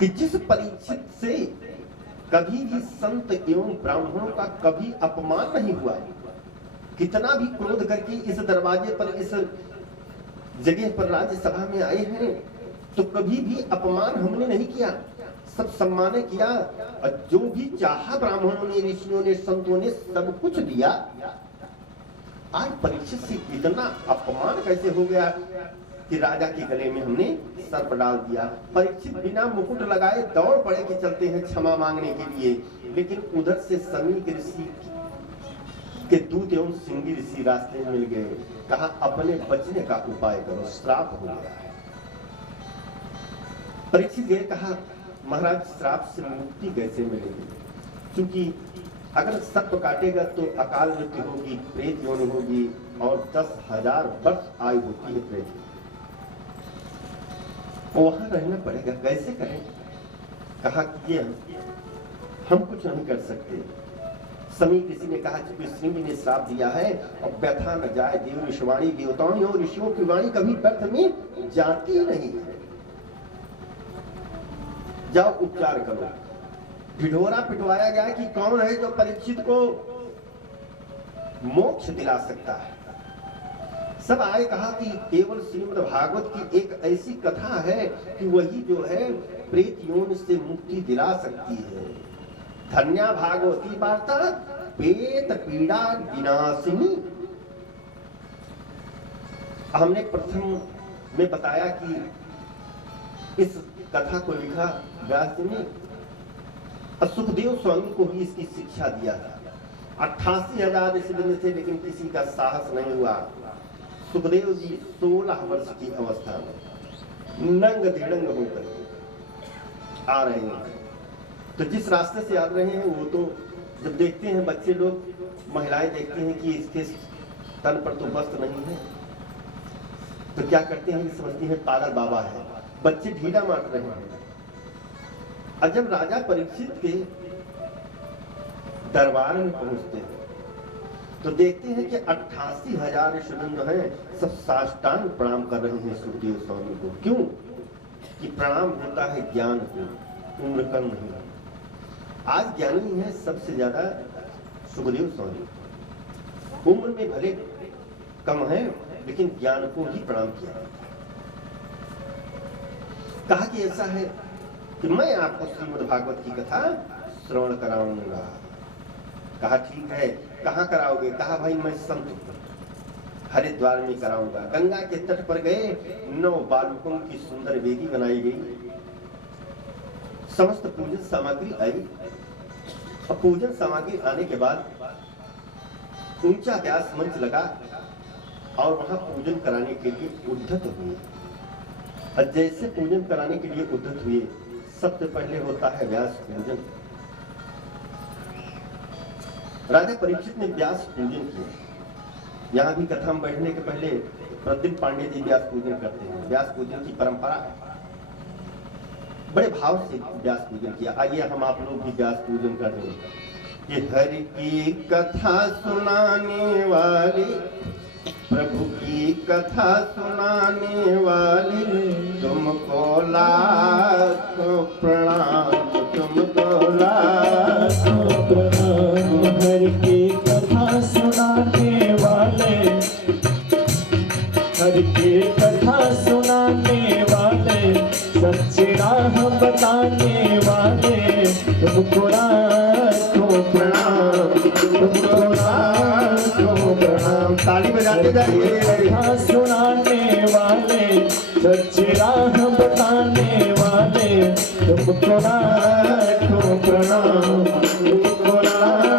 कि जिस परीक्षित से कभी भी संत एवं ब्राह्मणों का कभी अपमान नहीं हुआ, कितना भी क्रोध करके इस दरवाजे पर, इस जगह पर राज्यसभा में आए हैं, तो कभी भी अपमान हमने नहीं किया, सब सम्मान किया। और जो भी चाहा ब्राह्मणों ने, ऋषियों ने, संतों ने सब कुछ दिया। आज परीक्षित से इतना अपमान कैसे हो गया कि राजा के गले में हमने सर्प डाल दिया। परीक्षित बिना मुकुट लगाए दौड़ पड़े कि चलते हैं क्षमा मांगने के लिए, लेकिन उधर से समीक ऋषि के दूत एवं सिंगी ऋषि रास्ते में मिल गए। कहा अपने बचने का उपाय करो, श्राप हो गया है। परीक्षित गए, कहा महाराज श्राप से मुक्ति कैसे मिलेगी? क्योंकि अगर सर्प काटेगा तो अकाल मृत्यु होगी, प्रेत योनि होगी और 10,000 वर्ष आयु होती है प्रेत। वहां रहना पड़ेगा, कैसे करें? कहा कि ये हम कुछ नहीं कर सकते। समीप ऋषि ने कहा कि श्रृंगी ने श्राप दिया है और व्यथा न जाए देव ऋषिवाणी, देवताओं और ऋषियों की वाणी कभी व्यर्थ में जाती नहीं है। जाओ उपचार करो। ढिढोरा पिटवाया गया कि कौन है जो परीक्षित को मोक्ष दिला सकता है। सब आए, कहा कि केवल श्रीमद् भागवत की एक ऐसी कथा है कि वही जो है प्रेत योनि से मुक्ति दिला सकती है। धन्या भागवती वार्ता पेट पीड़ा विनाशिनी। हमने प्रथम में बताया कि इस कथा को लिखा व्यास जी ने, सुखदेव स्वामी को ही इसकी शिक्षा दिया था। 88,000 ऋषि थे, लेकिन किसी का साहस नहीं हुआ। सुखदेव जी 16 वर्ष की अवस्था में नंग धिड़ंग होकर आ रहे हैं। तो जिस रास्ते से आ रहे हैं वो तो जब देखते हैं बच्चे लोग, महिलाएं देखती हैं कि इसके तन पर तो वस्त्र नहीं है, तो क्या करते हैं, समझती हैं पागल बाबा है। बच्चे ढीला मार रहे हैं। और जब राजा परीक्षित के दरबार में पहुंचते हैं तो देखते हैं कि 88,000 ऋषिवृंद हैं, सब साष्टांग प्रणाम कर रहे हैं सुखदेव स्वामी को। क्यों? कि प्रणाम होता है ज्ञान को, उम्र कम नहीं। आज ज्ञानी है सबसे ज्यादा सुखदेव स्वामी। उम्र में भले कम है, लेकिन ज्ञान को ही प्रणाम किया। कहा कि ऐसा है कि मैं आपको श्रीमद् भागवत की कथा श्रवण कराऊंगा। कहा ठीक है, कहाँ कराओगे? कहा भाई मैं संत हरिद्वार में कराऊंगा। गंगा के तट पर गए, 9 बालकों की सुंदर वेदी बनाई गई, समस्त पूजन सामग्री आई। और पूजन सामग्री आने के बाद ऊंचा व्यास मंच लगा और वहां पूजन कराने के लिए उद्धत हुए। और जैसे पूजन कराने के लिए उद्धत हुए, सबसे पहले होता है व्यास पूजन। राजा परीक्षित ने व्यास पूजन किया। यहाँ भी कथा में बैठने के पहले प्रद्युम्न पांडे जी व्यास पूजन करते हैं। व्यास पूजन की परंपरा है, बड़े भाव से व्यास पूजन किया। आइए हम आप लोग भी व्यास पूजन कर रहे हैं। कि हरि की कथा सुनाने वाले, प्रभु की कथा सुनाने वाले, तुमको लाखों प्रणाम, तुमको लाखों प्रणाम। हरि की कथा सुनाने वाले, हरि की कथा सुनाने वाले, सच्ची राह बताने वाले, तुमको लाखों प्रणाम, तुमको लाखों प्रणाम। ताली बजाते जाइए। कथा सुनाने वाले, सच्ची राह बताने वाले, तुमको लाखों प्रणाम, तुमको लाखों।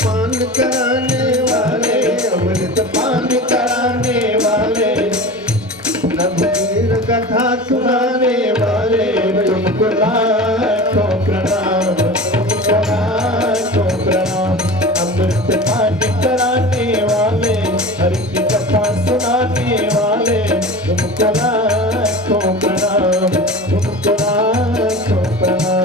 पान कराने वाले, अमृत पान कराने वाले, रघुवीर कथा सुनाने वाले, तुमको लाखों प्रणाम, तुमको लाखों प्रणाम। अमृत पान कराने वाले, हरि की कथा सुनाने वाले, तुमको लाखों प्रणाम, तुमको लाखों प्रणाम।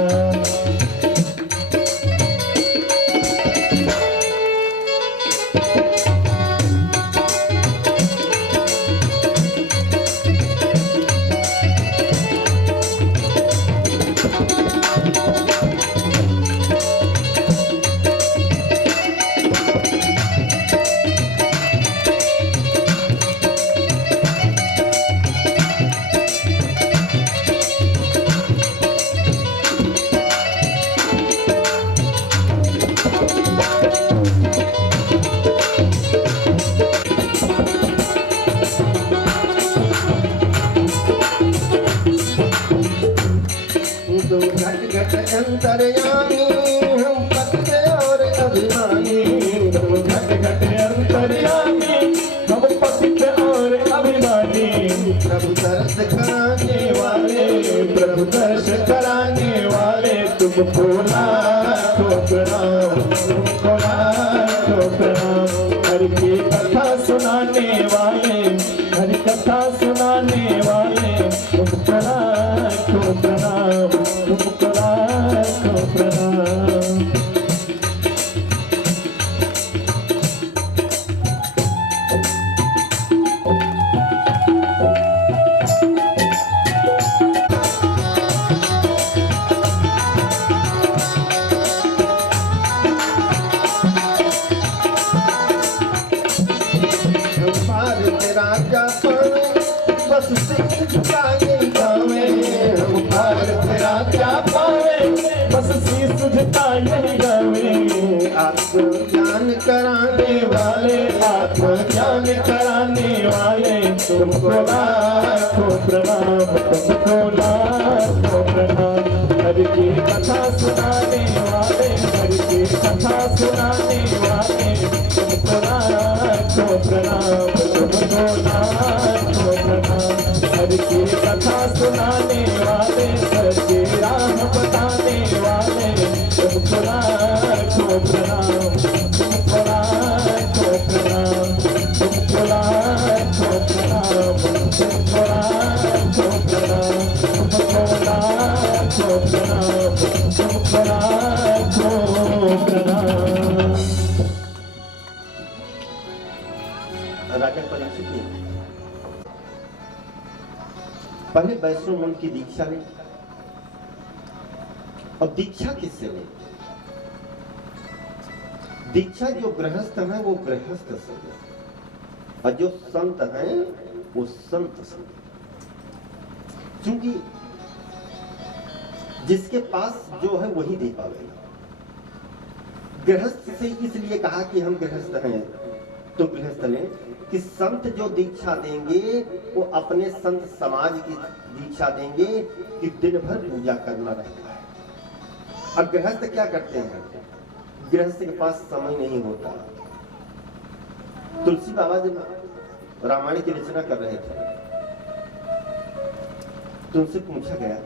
तुम घट घट अंतर्यामी, हम पतित और अभिमानी। तुम घट घट अंतर्यामी, हम पतित और अभिमानी। प्रभु दर्श कराने वाले, प्रभु दर्श कराने वाले, तुमको लाखों प्रणाम, तुमको लाखों प्रणाम। हरि की कथा सुनाने वाले, हरि कथा सुनाने वाले, तुमको लाखों प्रणाम, तुमको लाखों प्रणाम। भारत राजा पावे, बस सिर झुकाए गावे। हम भारत राजा पावे, बस शीस झुकाए गावे। आत्मज्ञान कराने वाले, आत्मज्ञान कराने वाले, तुमको लाखों प्रणाम, तुमको लाखों प्रणाम। हरि की कथा सुनाने वाले, हरि की कथा सुनाने वाले, तुमको लाखों प्रणाम, तुमको लाखों प्रणाम। हरि की कथा सुनाने वाले, सच्ची राह बताने वाले, तुमको लाखों प्रणाम, तुमको लाखों प्रणाम, तुमको लाखों प्रणाम, तुमको लाखों प्रणाम, तुमको लाखों प्रणाम, तुमको लाखों प्रणाम। राजा परीक्षित ने पहले वैष्णव मन की दीक्षा ली। और दीक्षा किससे ली? दीक्षा जो गृहस्थ है वो गृहस्थ से ले, और जो संत है वो संत से ले। क्योंकि जिसके पास जो है वही दे पावेगा। गृहस्थ से इसलिए कहा कि हम गृहस्थ हैं, तो गृहस्थ लें कि संत जो दीक्षा देंगे वो अपने संत समाज की दीक्षा देंगे कि दिन भर पूजा करना रहता है। अब गृहस्थ क्या करते हैं? गृहस्थ के पास समय नहीं होता। तुलसी बाबा जब रामायण की रचना कर रहे थे तो उनसे पूछा गया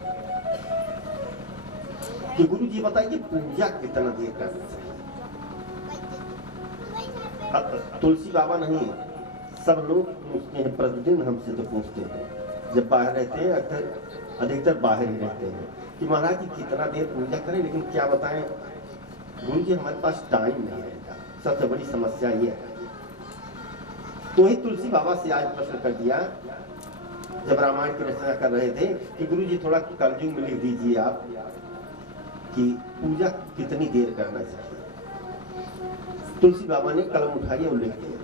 कि गुरु जी बताइए पूजा कितना देर करना चाहिए। अब तुलसी बाबा नहीं, सब लोग पूछते हैं, प्रतिदिन हमसे तो पूछते हैं। जब बाहर रहते हैं अक्सर अधिकतर बाहर ही रहते हैं कि महाराज जी कितना देर पूजा करें, लेकिन क्या बताएं गुरु जी हमारे पास टाइम नहीं रहता। सबसे बड़ी समस्या ये है। तो ही तुलसी बाबा से आज प्रश्न कर दिया जब रामायण की रचना कर रहे थे कि गुरु जी थोड़ा कलयुग में लिख दीजिए आप कि पूजा कितनी देर करना चाहिए। तुलसी बाबा ने कलम उठाई और लिख दिया,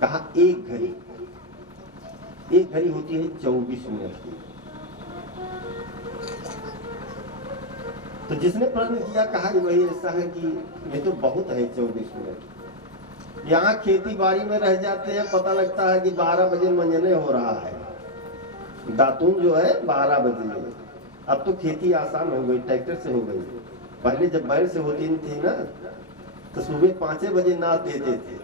कहा एक घड़ी होती है 24 मिनट की। तो जिसने प्रश्न किया कहा कि वही ऐसा है कि ये तो बहुत है 24 मिनट। यहाँ खेती बाड़ी में रह जाते हैं, पता लगता है कि 12 बजे मंजने हो रहा है, दातून जो है 12 बजे। अब तो खेती आसान हो गई, ट्रैक्टर से हो गई। पहले जब बैल से होती थी ना तो सुबह 5 बजे नाद देते थे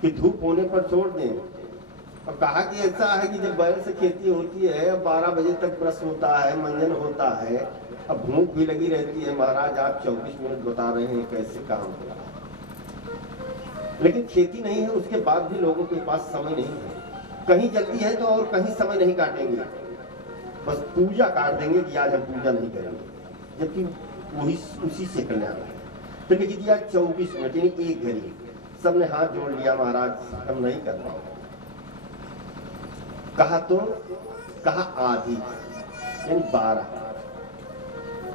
कि धूप होने पर छोड़ दें। और कहा कि ऐसा है कि जब बैल से खेती होती है, 12 बजे तक ब्रश होता है, मंजन होता है, अब भूख भी लगी रहती है। महाराज आप 24 मिनट बता रहे हैं, कैसे काम होगा? लेकिन खेती नहीं है, उसके बाद भी लोगों के पास समय नहीं है। कहीं जल्दी है तो और कहीं समय नहीं काटेंगे, बस पूजा काट देंगे कि आज हम पूजा नहीं करेंगे, जबकि वही उसी से कल्याण है। तो लिख दिया 24 मिनट यानी 1 घड़ी। सबने हाथ जोड़ लिया, महाराज हम नहीं कर पाएंगे। कहा तो कहा आधी यानी 12।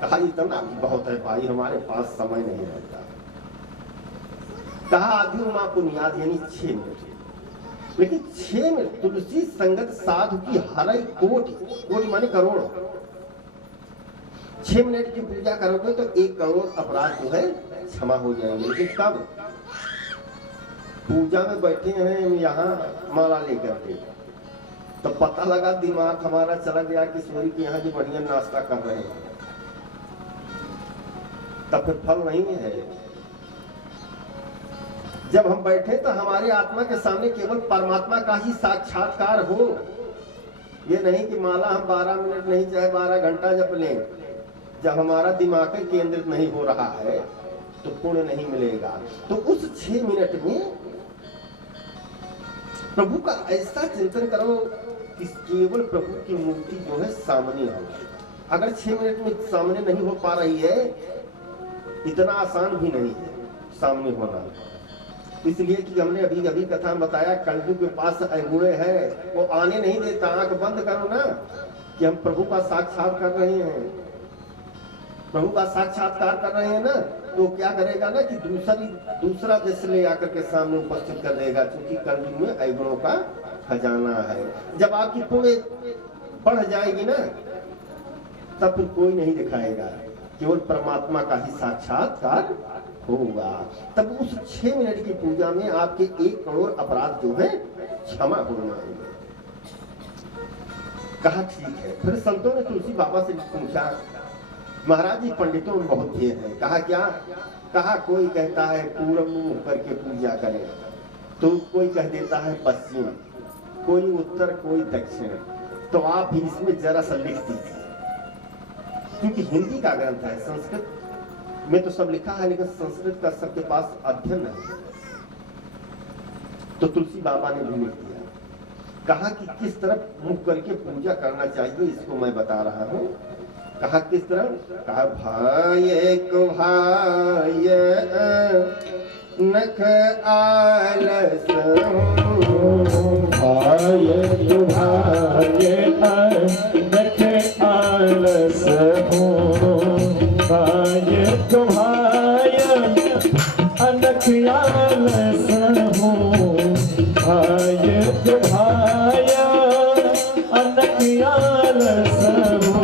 कहा इतना भी बहुत है भाई, हमारे पास समय नहीं रहता। कहा आधी उमा पुनियाद यानी 6 मिनट। लेकिन 6 मिनट तुलसी संगत साधु की हराई कोटि, कोटि माने करोड़। 6 मिनट की पूजा करोगे तो 1 करोड़ अपराध जो है क्षमा हो जाएंगे। लेकिन कब? पूजा में बैठे हैं यहाँ माला लेकर के, तो पता लगा दिमाग हमारा चला गया कि सूर्य के यहाँ की बढ़िया नाश्ता कर रहे हैं, तब फिर फल नहीं है। जब हम बैठे तो हमारी आत्मा के सामने केवल परमात्मा का ही साक्षात्कार हो। ये नहीं कि माला हम 12 मिनट नहीं चाहे 12 घंटा जप लें। जब हमारा दिमाग केंद्रित नहीं हो रहा है तो पुण्य नहीं मिलेगा। तो उस 6 मिनट में प्रभु का ऐसा चिंतन करो कि केवल प्रभु की मूर्ति जो है सामने हो। अगर 6 मिनट में सामने नहीं हो पा रही है, इतना आसान भी नहीं है सामने होना। इसलिए कि हमने अभी अभी कथा में बताया, कलयुग के पास अवगुण है, वो आने नहीं देता। आंख बंद करो ना कि हम प्रभु का साक्षात कर रहे हैं, प्रभु का साक्षात्कार कर रहे हैं ना, तो क्या करेगा ना कि दूसरा देश ले आकर के सामने उपस्थित कर देगा, क्योंकि कलयुग में अवगुणों का खजाना है। जब आपकी पुण्य बढ़ जाएगी ना, तब फिर कोई नहीं दिखाएगा, केवल परमात्मा का ही साक्षात्कार होगा। तब उस 6 मिनट की पूजा में आपके 1 करोड़ अपराध जो है क्षमा हो जाएंगे। कहा ठीक है। फिर संतों ने तुलसी बाबा से पूछा, महाराज जी पंडितों में बहुत भेद है। कहा क्या? कहा कोई कहता है पूरब मुंह करके पूजा करें, तो कोई कह देता है पश्चिम, कोई उत्तर, कोई दक्षिण। तो आप ही इसमें जरा सा लिख दीजिए, क्योंकि हिंदी का ग्रंथ है, संस्कृत में तो सब लिखा है, लेकिन संस्कृत का सबके पास अध्ययन नहीं। तो तुलसी बाबा ने भी लिख दिया। कहा कि किस तरफ मुख करके पूजा करना चाहिए, इसको मैं बता रहा हूँ। कहा किस तरह? कहा भाई को भाई नख आलस भाई नख आलस हो, भाई तुम्हाय अनख आलस हो, भाई तुम्हाय अनख आलस हो।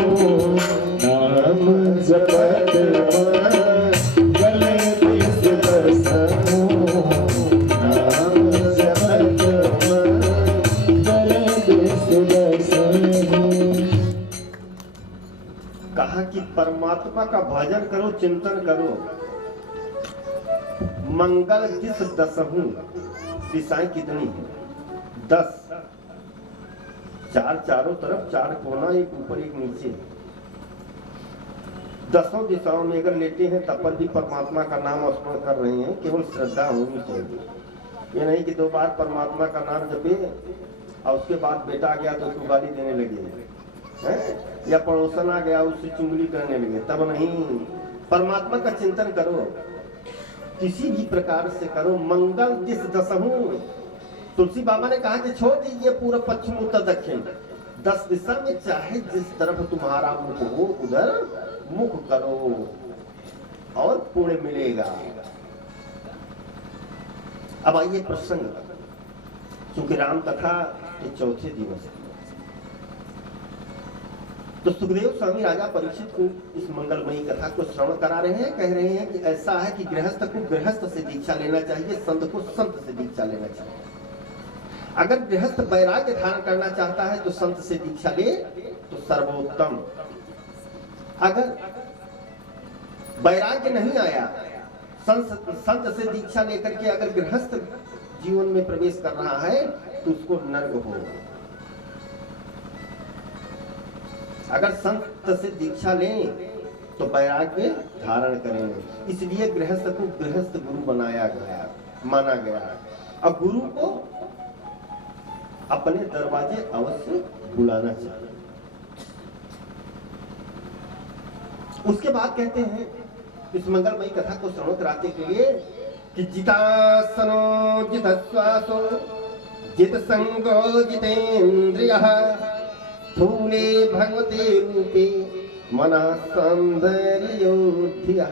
नाम जपत गले दिस बस हो, नाम जपत गले दिस बस हो। कहा कि परमात्मा का भजन करो, चिंतन करो। मंगल जिस 10हूं, दिशाएं कितनी है? 10। 4 चारों तरफ, 4 कोना, एक ऊपर एक नीचे। 10 दिशाओं में अगर लेटे हैं तब पर भी परमात्मा का नाम स्मरण कर रहे हैं। केवल श्रद्धा होनी चाहिए। ये नहीं कि 2 बार परमात्मा का नाम जपे और उसके बाद बेटा आ गया तो उसको गाली देने लगे है? या पड़ोसन आ गया उससे चुंगली करने लगे, तब नहीं। परमात्मा का चिंतन करो, किसी भी प्रकार से करो। मंगल जिस 10हूं, तुलसी बाबा ने कहा कि छोड़ दीजिए पूर्व पश्चिम उत्तर दक्षिण, 10 दिशा में चाहे जिस तरफ तुम्हारा मुख हो उधर मुख करो और पुण्य मिलेगा। अब आइए प्रसंग, क्योंकि राम कथा के 4थे दिवस है। तो सुखदेव स्वामी राजा परीक्षित को इस मंगलमयी कथा को श्रवण करा रहे हैं। कह रहे हैं कि ऐसा है कि गृहस्थ को गृहस्थ से दीक्षा लेना चाहिए, संत को संत से दीक्षा लेना चाहिए। अगर गृहस्थ वैराग्य धारण करना चाहता है तो संत से दीक्षा ले तो सर्वोत्तम। अगर वैराग्य नहीं आया, संत से दीक्षा लेकर के अगर गृहस्थ जीवन में प्रवेश कर रहा है तो उसको नर्क हो। अगर संत से दीक्षा लें तो वैराग्य धारण करें। इसलिए गृहस्थ को गृहस्थ गुरु बनाया गया, माना गया। अब गुरु को अपने दरवाजे अवश्य बुलाना चाहिए। उसके बाद कहते हैं इस मंगलमयी कथा को श्रवण कराते के लिए कि जितासनो जितश्वासो जित संगो जितेन्द्रियः स्थूले भगवते रूपे मनः सौंदर्योधियः।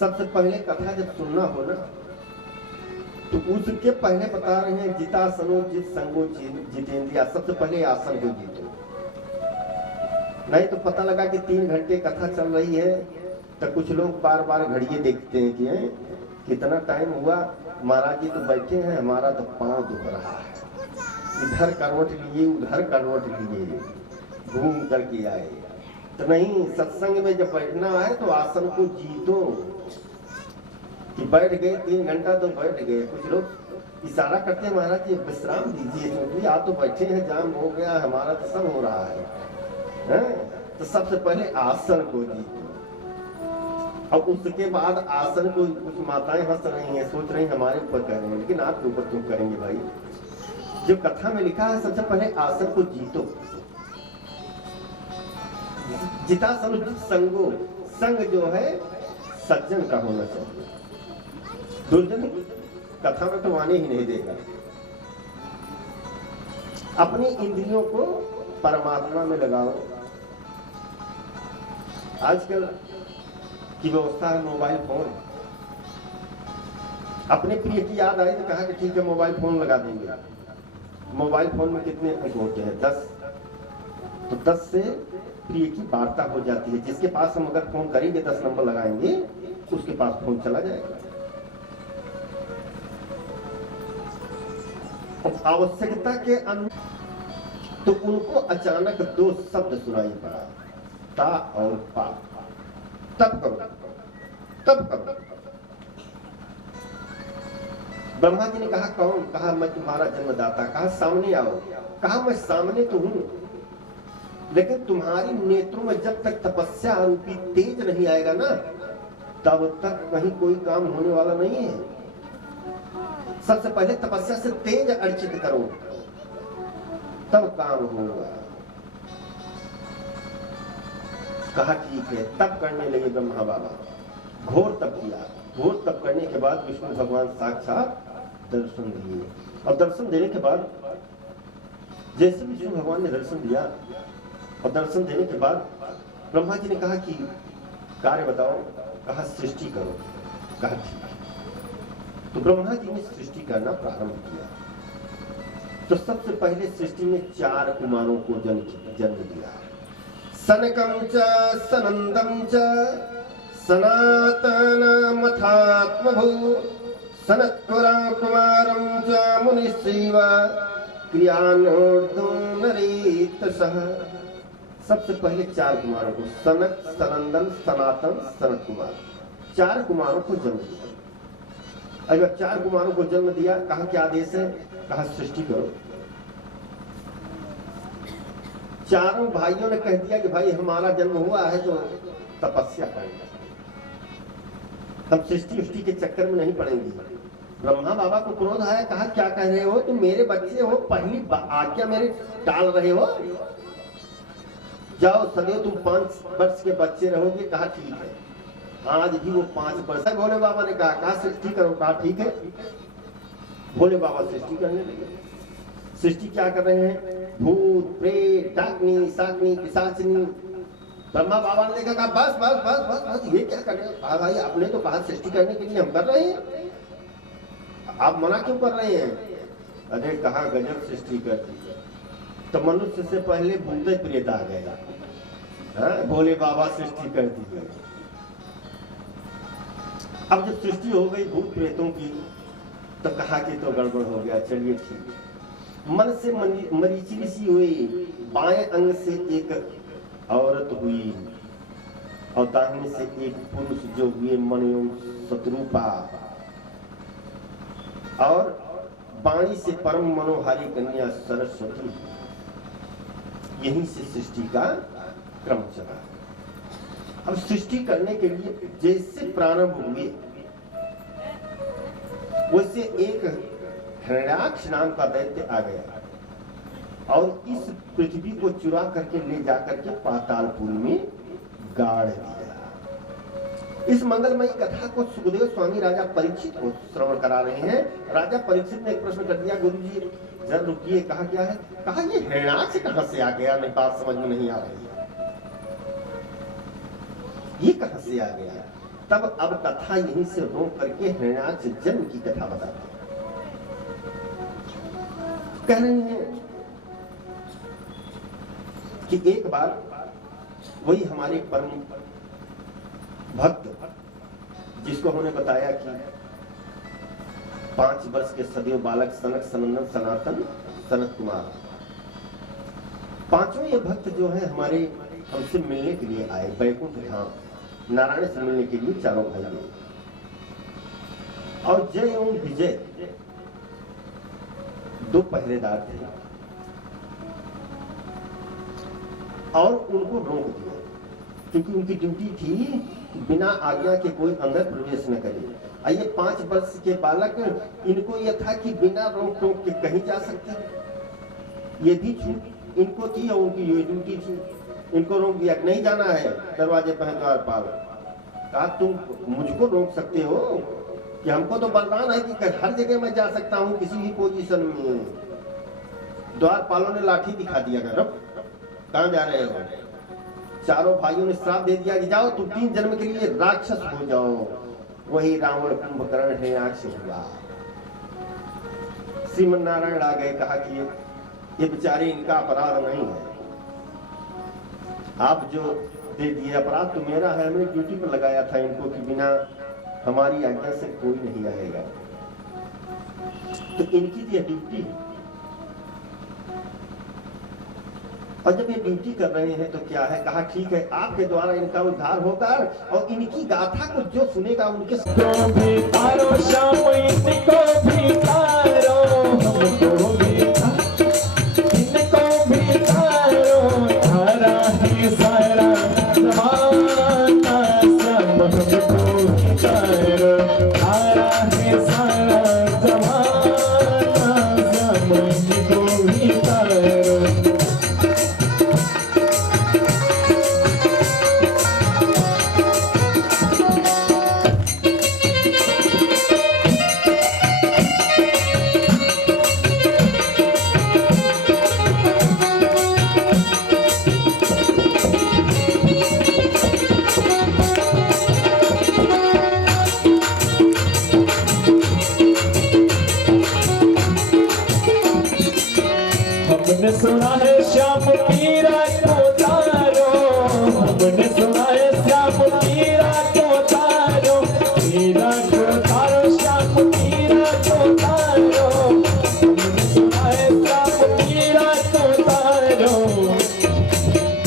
सबसे पहले कथा जब सुनना हो ना तो उसके पहले बता रहे हैं जितासनो जित संगो जितेन्द्रिया। सबसे पहले आसन को जीतो। नहीं तो पता लगा कि 3 घंटे कथा चल रही है तो कुछ लोग बार बार घड़िए देखते हैं कि कितना टाइम हुआ, महाराज जी तो बैठे हैं, हमारा तो पांव दुख रहा है, इधर करवट लिए उधर करवट लिए, घूम करके आए। तो नहीं, सत्संग में जब बैठना है तो आसन को जीतो। कि बैठ गए 3 घंटा तो बैठ गए। कुछ लोग इशारा करते हैं महाराज जी विश्राम दीजिए, क्योंकि आप तो बैठे हैं, जाम हो गया, हमारा तो सब हो रहा है। तो सबसे पहले आसन को जीतो। अब उसके बाद आसन को कुछ माताएं हंस रही हैं, सोच रही हैं हमारे ऊपर कह रहे हैं, लेकिन आपके ऊपर क्यों करेंगे भाई? जो कथा में लिखा है सबसे पहले आसन को जीतो। जितासन संगो, संग जो है सज्जन का होना चाहिए। दुर्जन कथा में तो आने ही नहीं देगा। अपनी इंद्रियों को परमात्मा में लगाओ। आजकल की व्यवस्था है मोबाइल फोन। अपने प्रिय की याद आई तो कहा कि ठीक है मोबाइल फोन लगा देंगे। मोबाइल फोन में कितने अंक होते हैं? 10। तो 10 से प्रिय की वार्ता हो जाती है। जिसके पास हम अगर फोन करेंगे 10 नंबर लगाएंगे उसके पास फोन चला जाएगा। आवश्यकता के अनुसार तो उनको अचानक 2 शब्द सुनाई पड़ा, ता और पा। तब करो, तब करो। ब्रह्मा जी ने कहा कौन? कहा मैं तुम्हारा जन्मदाता। कहा सामने आओ। कहा मैं सामने तो हूं, लेकिन तुम्हारी नेत्रों में जब तक तपस्या रूपी तेज नहीं आएगा ना तब तक कहीं कोई काम होने वाला नहीं है। सबसे पहले तपस्या से तेज अर्चित करो, तब काम होगा। कहा ठीक है। तब करने लगे ब्रह्मा बाबा। घोर तप किया। घोर तप करने के बाद विष्णु भगवान साक्षात दर्शन दिए। और दर्शन देने के बाद जैसे विष्णु भगवान ने दर्शन दिया और दर्शन देने के बाद ब्रह्मा जी ने कहा कि कार्य बताओ। कहा सृष्टि करो। कहा ठीक है। तो ब्रह्मा जी ने सृष्टि करना प्रारंभ किया। तो सबसे पहले सृष्टि में 4 कुमारों को जन्म दिया। सनकं च सनंदं च सनातनमथात्मभू सनत्वरं कुमारं च मुनिश्चैव क्रियानोर्ध्वं नरेतसः। सबसे पहले 4 कुमारों को सनक, सनंदन, सनातन, सनत कुमार, 4 कुमारों को जन्म दिया। अगर 4 कुमारों को जन्म दिया, कहा क्या आदेश है? कहा सृष्टि करो। चारों भाइयों ने कह दिया कि भाई हमारा जन्म हुआ है तो तपस्या करेंगे, हम सृष्टि के चक्कर में नहीं पड़ेंगे। ब्रह्मा बाबा को क्रोध आया। कहा क्या कह रहे हो? तुम मेरे बच्चे हो, पहली आज्ञा मेरे टाल रहे हो। जाओ सदैव तुम 5 वर्ष के बच्चे रहोगे। कहा ठीक है। आज भी वो 5 वर्ष। भोले बाबा ने कहा सृष्टि करो। कहा ठीक है। भोले बाबा सृष्टि करने लगे। सृष्टि क्या कर रहे हैं? भूत, प्रेत, डाकनी, साकनी, पिशाचनी। ब्रह्मा बाबा ने देखा, कहा बस बस बस बस बस, ये क्या कर रहे हो? कहा भाई आपने तो कहा सृष्टि करने के लिए हम कर रहे हैं, आप मना क्यों कर रहे हैं? अरे कहा गजब सृष्टि कर दी। तो मनुष्य से पहले भूत प्रेत आ गया। भोले बाबा सृष्टि कर दी। अब जब सृष्टि हो गई भूत प्रेतों की तो कहा कि तो गड़बड़ हो गया, चलिए ठीक है। मन से मरीची ऋषि हुई, बाएं अंग से एक औरत हुई और दाहिने से एक पुरुष जो हुए मनु शत्रुपा, और वाणी से परम मनोहारी कन्या सरस्वती। यहीं से सृष्टि का क्रम चला। अब सृष्टि करने के लिए जैसे प्रारंभ हुए वैसे एक हिरण्याक्ष नाम का दैत्य आ गया और इस पृथ्वी को चुरा करके ले जाकर के पातालपुर में गाड़ दिया। इस मंगलमयी कथा को सुखदेव स्वामी राजा परीक्षित को श्रवण करा रहे हैं। राजा परीक्षित ने एक प्रश्न कर दिया, गुरु जी जरा रुकिए, कहा क्या है? कहा ये हिरण्याक्ष कहां से आ गया? नहीं, बात समझ में नहीं आ रही है, ये कहां से आ गया? तब अब कथा यहीं से रोक करके हिरण्याक्ष जन्म की कथा बताते हैं। कह रहे हैं कि एक बार वही हमारे परम भक्त जिसको हमने बताया कि 5 वर्ष के सदैव बालक सनक सनंदन सनातन सनत कुमार, पांचों ये भक्त जो है हमारे हमसे मिलने के लिए आए बैकुंठ धाम नारायण से मिलने के लिए, चारों भाई गए। और जय एवं विजय 2 पहरेदार थे और उनको रोक दिया क्योंकि उनकी ड्यूटी थी कि बिना आज्ञा के कोई अंदर प्रवेश न करे। ये 5 वर्ष के बालक, इनको यह था कि बिना रोक टोक के कहीं जा सकते, ये भी छूट इनको थी और उनकी ये ड्यूटी थी। इनको रोक दिया, नहीं जाना है दरवाजे पर द्वारपाल। कहा तुम मुझको रोक सकते हो कि हमको तो वरदान है कि हर जगह मैं जा सकता हूँ किसी भी पोजीशन में। द्वारपालों ने लाठी दिखा दिया, कहाँ जा रहे हो? चारों भाइयों ने श्राप दे दिया कि जाओ तुम 3 जन्म के लिए राक्षस हो जाओ। वही रावण कुंभकर्ण हिरण्याक्ष हुआ। श्रीमन नारायण आ गए, कहा कि ये बेचारे इनका अपराध नहीं है, आप जो दे दिए अपराध तो मेरा है, हमने ड्यूटी पर लगाया था इनको कि बिना हमारी आज्ञा से कोई नहीं आएगा, तो इनकी यह ड्यूटी है। और जब ये ड्यूटी कर रहे हैं तो क्या है? कहा ठीक है, आपके द्वारा इनका उद्धार होगा और इनकी गाथा को जो सुनेगा उनके हमने सुना है श्याम की रात को तारो, हमने सुना है श्याम की रात को तारो, हीरा को तारो श्याम की रात को तारो, हमने सुना है श्याम की रात को तारो,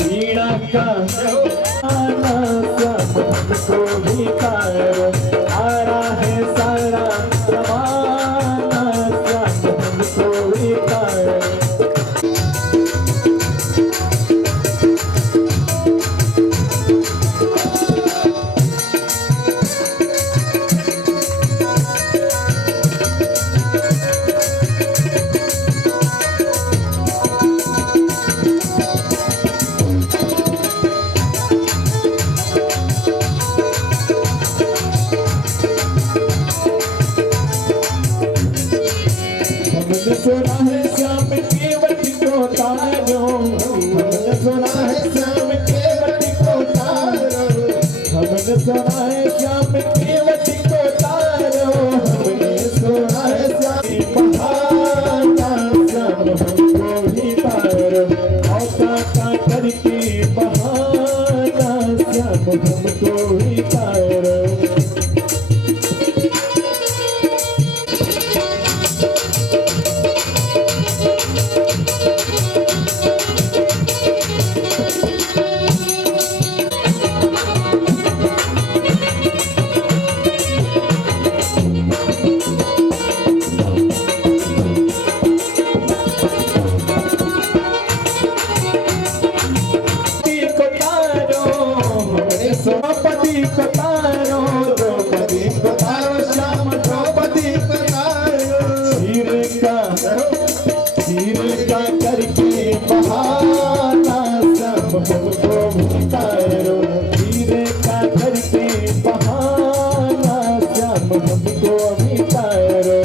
हीरा का आना सब को भी तारो, आ रहा है सारा जमाना सब को भी तारो। श्याम हमको भी तारो।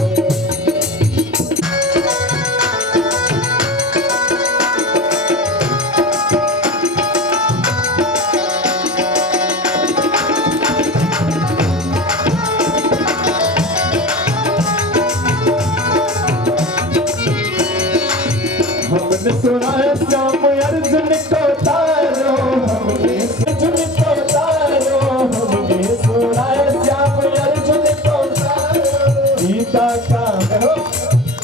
हमने सुना है श्याम अर्जुन को तारो, हमने अर्जुन को तारो, हमने सुना है श्याम अर्जुन को तारो।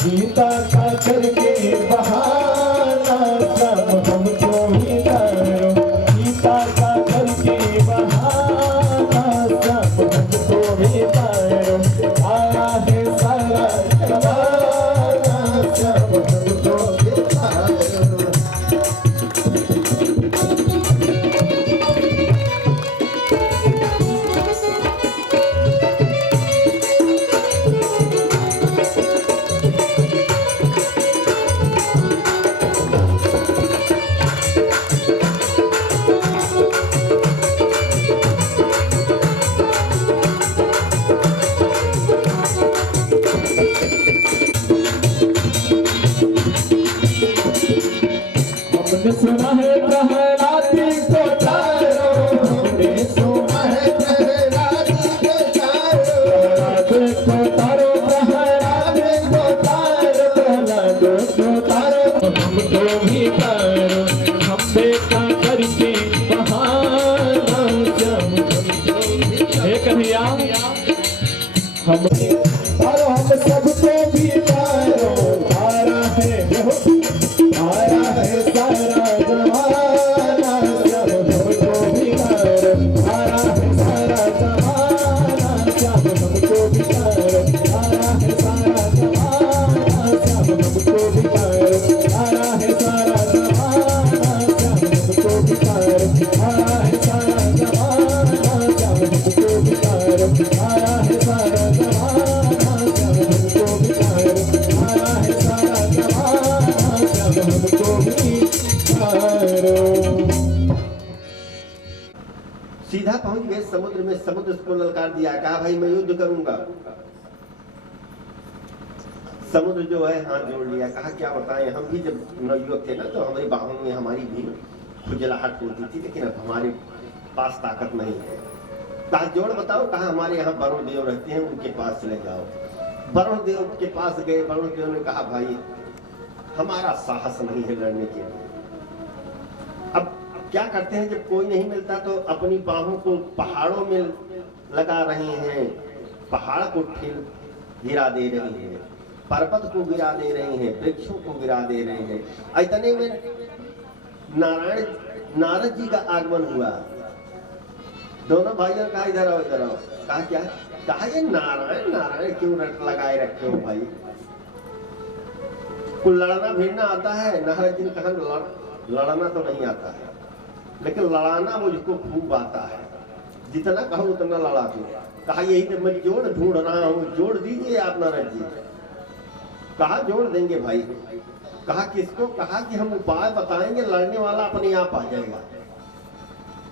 गीता का करके बहाना श्याम हमको भी तारो, गीता का करके बहाना श्याम हमको भी तारो। आया है सारा जमाना श्याम हमको भी तारो। हमने सुना है प्रहलाद को तारो, हमने सुना है प्रहलाद को तारो, प्रहलाद को तारो, प्रहलाद को तारो, प्रहलाद को तारो। हमको भी तारो, हम देखा करके बहाना श्याम हमको भी तारो। कन्हैया हम तारो, हम सबको भी तारो। तारा है तारा है सारा जमाना श्याम हमको भी तारो। तारा है सारा जमाना श्याम हमको भी तारो। तारा है सारा जमाना श्याम हमको भी तारो। तारा है सारा जमाना श्याम हमको भी तारो। तारा है सारा जमाना श्याम हमको भी तारो। तारा है सारा जमाना श्याम हमको भी तारो। तारा है सारा जमाना श्याम हमको भी तारो। सीधा पहुंच गए समुद्र में, समुद्र उसको ललकार दिया, कहा भाई मैं युद्ध करूंगा। समुद्र जो है हाथ जोड़ लिया, कहा क्या बताएं, हम भी जब नवयुवक थे ना तो हमारी बाहों में हमारी भी खुजलाहट होती थी, लेकिन अब हमारे पास ताकत नहीं है। कहा जोड़ बताओ, कहा हमारे यहाँ वरुण देव रहते हैं, उनके पास चले जाओ। वरुण देव के पास गए, वरुण देव ने कहा भाई हमारा साहस नहीं है लड़ने के लिए। अब क्या करते हैं, जब कोई नहीं मिलता तो अपनी बाहों को पहाड़ों में लगा रहे हैं, पहाड़ को गिरा दे रहे हैं, पर्वत को गिरा दे रहे हैं, वृक्षों को गिरा दे रहे हैं। इतने में नारद जी का आगमन हुआ। दोनों भाइयों कहा इधर आओ इधर आओ। कहा क्या, कहा ये नारायण नारायण क्यों रट लगाए रखे हो भाई, कुछ लड़ना भिड़ना आता है? नारद जी ने कहा लड़ना तो नहीं आता है, लेकिन लड़ाना मुझको खूब आता है, जितना कहो उतना लड़ा दो। कहा यही तो मैं जोड़ ढूंढ रहा हूँ, जोड़ दीजिए आप नारद जी। कहा जोड़ देंगे भाई। कहा किसको? कहा कि हम उपाय बताएंगे, लड़ने वाला अपने आप आ जाएगा।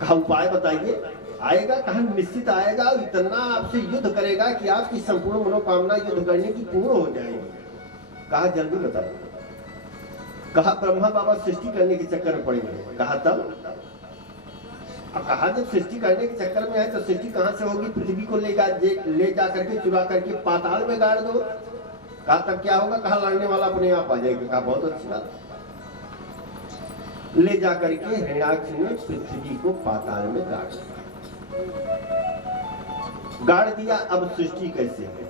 कहा उपाय बताइए। आएगा? कहा निश्चित आएगा, इतना आपसे युद्ध करेगा कि आपकी संपूर्ण मनोकामना युद्ध करने की पूर्ण हो जाएगी। कहा जल्दी बताओ। कहा ब्रह्मा बाबा सृष्टि करने के चक्कर में पड़ेंगे। कहा तब? अब कहा जब सृष्टि करने के चक्कर में है तो सृष्टि कहां से होगी? पृथ्वी को ले जा करके चुरा करके पाताल में गाड़ दो। कहा तब क्या होगा? कहा लड़ने वाला अपने आप आ जाएगा। कहा बहुत अच्छी बात। ले जा करके हिरण्याक्ष ने पृथ्वी को पाताल में गाड़ दिया। अब सृष्टि कैसे है?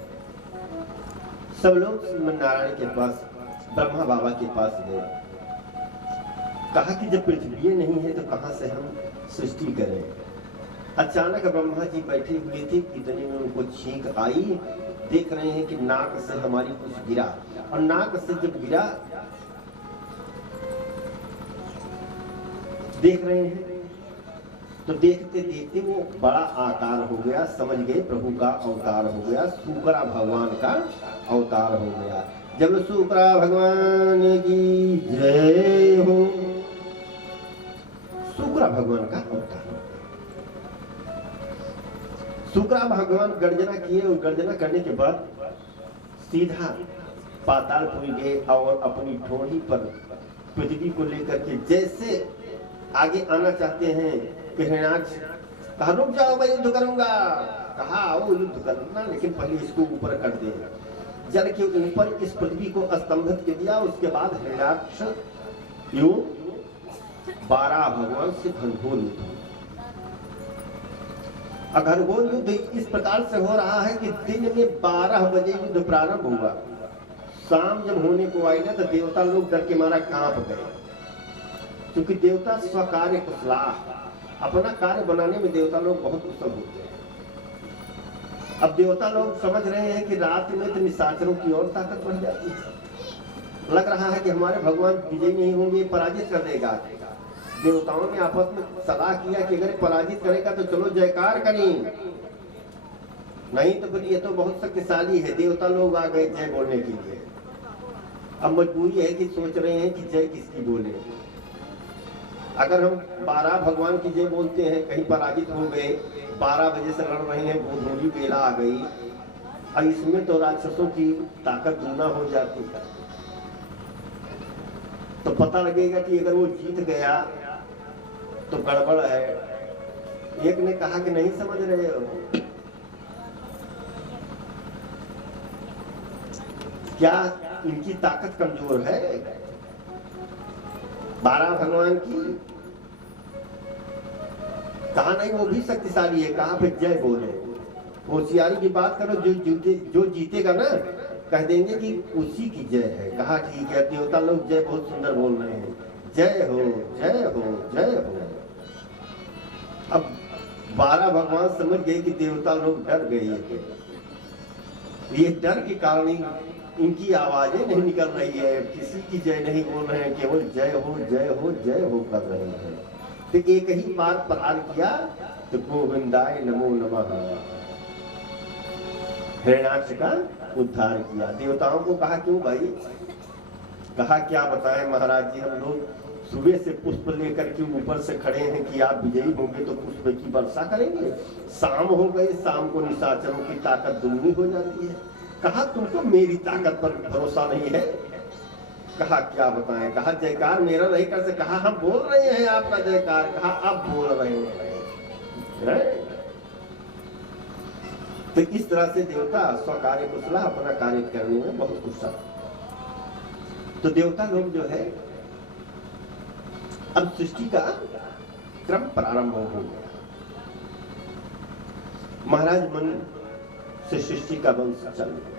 सब लोग नारायण के पास, ब्रह्मा बाबा के पास गए। कहा कि जब पृथ्वी नहीं है तो कहां से हम सृष्टि करें? अचानक ब्रह्मा जी बैठे हुए थे, इतने में उनको छींक आई। देख रहे हैं कि नाक से हमारी कुछ गिरा, और नाक से जब गिरा देख रहे हैं तो देखते देखते वो बड़ा आकार हो गया। समझ गए प्रभु का अवतार हो गया, शुक्रा भगवान का अवतार हो गया। जब शुक्रा भगवान की जय हो, शुक्रा भगवान का अवतार। शुक्रा भगवान गर्जना किए और गर्जना करने के बाद सीधा पातालपुरी गए और अपनी ढोली पर पृथ्वी को लेकर के जैसे आगे आना चाहते हैं कि हिरण्याक्ष कहा रुक जाओ मैं युद्ध करूंगा, कहा आओ युद्ध करना, लेकिन पहले इसको ऊपर कर दे। जल के ऊपर इस पृथ्वी को स्तंभित कर दिया। उसके बाद हिरण्याक्ष यूं 12 भगवान से घनघोर युद्ध। घनघोर युद्ध इस प्रकार से हो रहा है कि दिन में 12 बजे युद्ध प्रारंभ हुआ। शाम जब होने को आई ना तो देवता लोग डर के मारा कांप गए, क्योंकि देवता स्वकार्य कुशला, अपना कार्य बनाने में देवता लोग बहुत कुशल होते हैं। अब देवता लोग समझ रहे हैं कि रात में तो निशाचरों की और ताकत बढ़ जाती है, लग रहा है कि हमारे भगवान विजय नहीं होंगे, पराजित कर देगा। देवताओं ने आपस में सलाह किया कि अगर पराजित करेगा तो चलो जयकार करें, नहीं तो फिर ये तो बहुत शक्तिशाली है। देवता लोग आ गए जय बोलने के लिए। अब मजबूरी है कि सोच रहे हैं कि जय किसकी बोले। अगर हम 12 भगवान की जय बोलते हैं, कहीं पराजित हो गए, 12 बजे से लड़ रहे हैं, गोधूली बेला आ गई, और इसमें तो राक्षसों की ताकत दूना हो जाती है, तो पता लगेगा कि अगर वो जीत गया तो गड़बड़ है। एक ने कहा कि नहीं समझ रहे हो, क्या इनकी ताकत कमजोर है? 12 भगवान की कहा नहीं, वो भी शक्तिशाली है। कहा फिर जय बोले, होशियारी की बात करो, जो जीतेगा ना कह देंगे कि उसी की जय है। कहा ठीक है। देवता लोग जय बहुत सुंदर बोल रहे हैं, जय हो जय हो जय हो। अब 12 भगवान समझ गए कि देवता लोग डर गए थे। ये डर के कारण इनकी आवाजें नहीं निकल रही है, किसी की जय नहीं बोल रहे हैं, केवल जय हो जय हो जय हो कर रहे हैं। तो एक ही बार प्रहार किया तो गोविंदाय नमो नमः, हिरण्याक्ष का उद्धार किया। देवताओं को कहा क्यों भाई? कहा क्या बताएं महाराज जी, हम लोग सुबह से पुष्प लेकर के ऊपर से खड़े हैं कि आप विजयी होंगे तो पुष्प की वर्षा करेंगे। शाम हो गई, शाम को निशाचरों की ताकत दुगनी हो जाती है। कहा तुमको मेरी ताकत पर भरोसा नहीं है? कहा क्या बताएं? कहा जयकार मेरा नहीं कर सकते। कहा हम बोल रहे हैं आपका जयकार। कहा आप बोल रहे हैं। तो इस तरह से देवता स्वकार्य कुशला, अपना कार्य करने में बहुत कुशल। तो देवता लोग जो है, अब सृष्टि का क्रम प्रारंभ हो गया। महाराज मन से सृष्टि का वंश चल गया।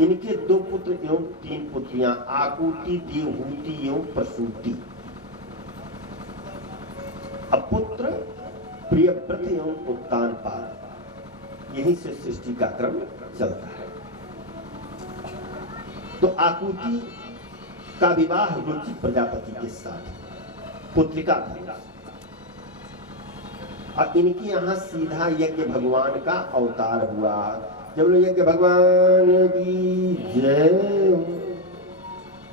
इनके 2 पुत्र एवं 3 पुत्रियां, आकुति, देवहूति एवं प्रसूति। अब पुत्र प्रियव्रत एवं उत्तानपाद, यहीं से सृष्टि का क्रम चलता है। तो आकुति का विवाह रुचि प्रजापति के साथ, पुत्रिका था। और इनके यहाँ सीधा यज्ञ भगवान का अवतार हुआ। जब लोग यज्ञ भगवान की जय,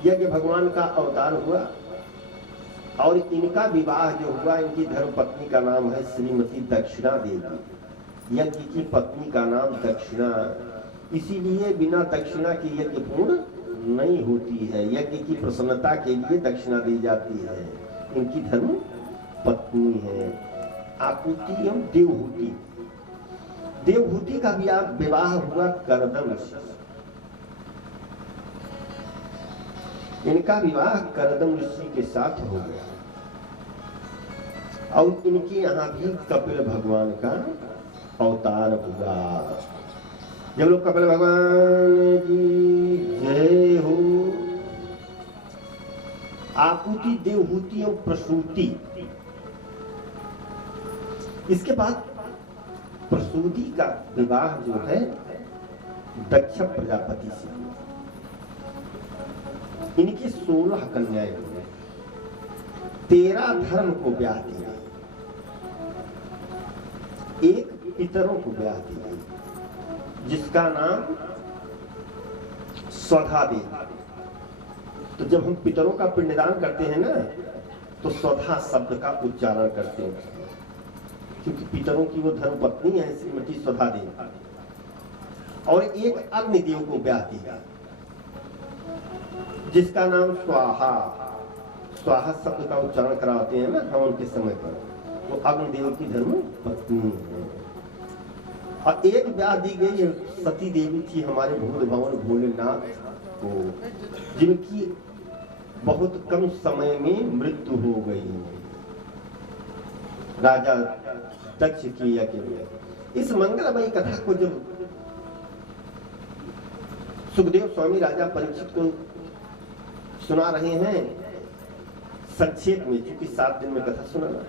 यज्ञ भगवान का अवतार हुआ और इनका विवाह जो हुआ, इनकी धर्मपत्नी का नाम है श्रीमती दक्षिणा देवी। यज्ञ की पत्नी का नाम दक्षिणा, इसीलिए बिना दक्षिणा के यज्ञ पूर्ण नहीं होती है। यज्ञ की प्रसन्नता के लिए दक्षिणा दी जाती है। इनकी धर्म पत्नी है आकुति एवं देवहूति। देवहूति का भी विवाह हुआ करदम से। इनका विवाह करदम ऋषि के साथ हो गया और इनके यहाँ भी कपिल भगवान का अवतार हुआ। जब लोग कपिल भगवान की जय हो, आकुति, देवहूति और प्रसूति। इसके बाद प्रसूति का विवाह जो है दक्ष प्रजापति से। इनकी 16 कन्याएं हुई, 13 धर्म को ब्याह दिया, एक पितरों को ब्याह दिया जिसका नाम स्वधा देवी। तो जब हम पितरों का पिंडदान करते हैं ना, तो स्वधा शब्द का उच्चारण करते हैं। क्योंकि पितरों की वो धर्म पत्नी है श्रीमती स्वधा देवी, और एक अग्निदेव को ब्याह दिया जिसका नाम स्वाहा। स्वाहा शब्द का उच्चारण कराते हैं ना हवन के समय पर, वो अग्निदेव की धर्म पत्नी है। और एक ब्याह दी गई सती देवी थी हमारे भूत भवन भोलेनाथ को, जिनकी बहुत कम समय में मृत्यु हो गई राजा दक्ष की यज्ञ में। इस मंगलमयी कथा को जब सुखदेव स्वामी राजा परीक्षित को सुना रहे हैं संक्षेप में, क्योंकि 7 दिन में कथा सुनाना है,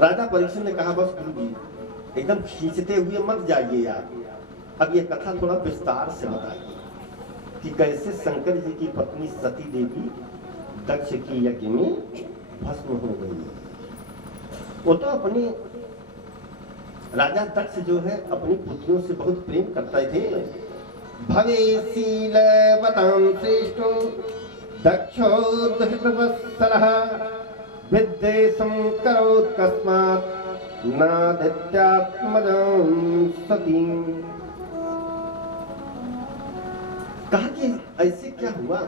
राजा परीक्षित ने कहा बस गुरु जी एकदम खींचते हुए मत जाइए आप, अब ये कथा थोड़ा विस्तार से बताइए कि कैसे शंकर जी की पत्नी सती देवी दक्ष की यज्ञ में भस्म हो गई है। वो तो अपनी राजा दक्ष जो है अपनी पुत्रियों से बहुत प्रेम करते थे। भवेशीलवतां श्रेष्ठो दक्षो दुहितवत्सलः विद्वेषं करोत् कस्मात् नादित्यात्मजां सतीं। कहा कि ऐसे क्या हुआ,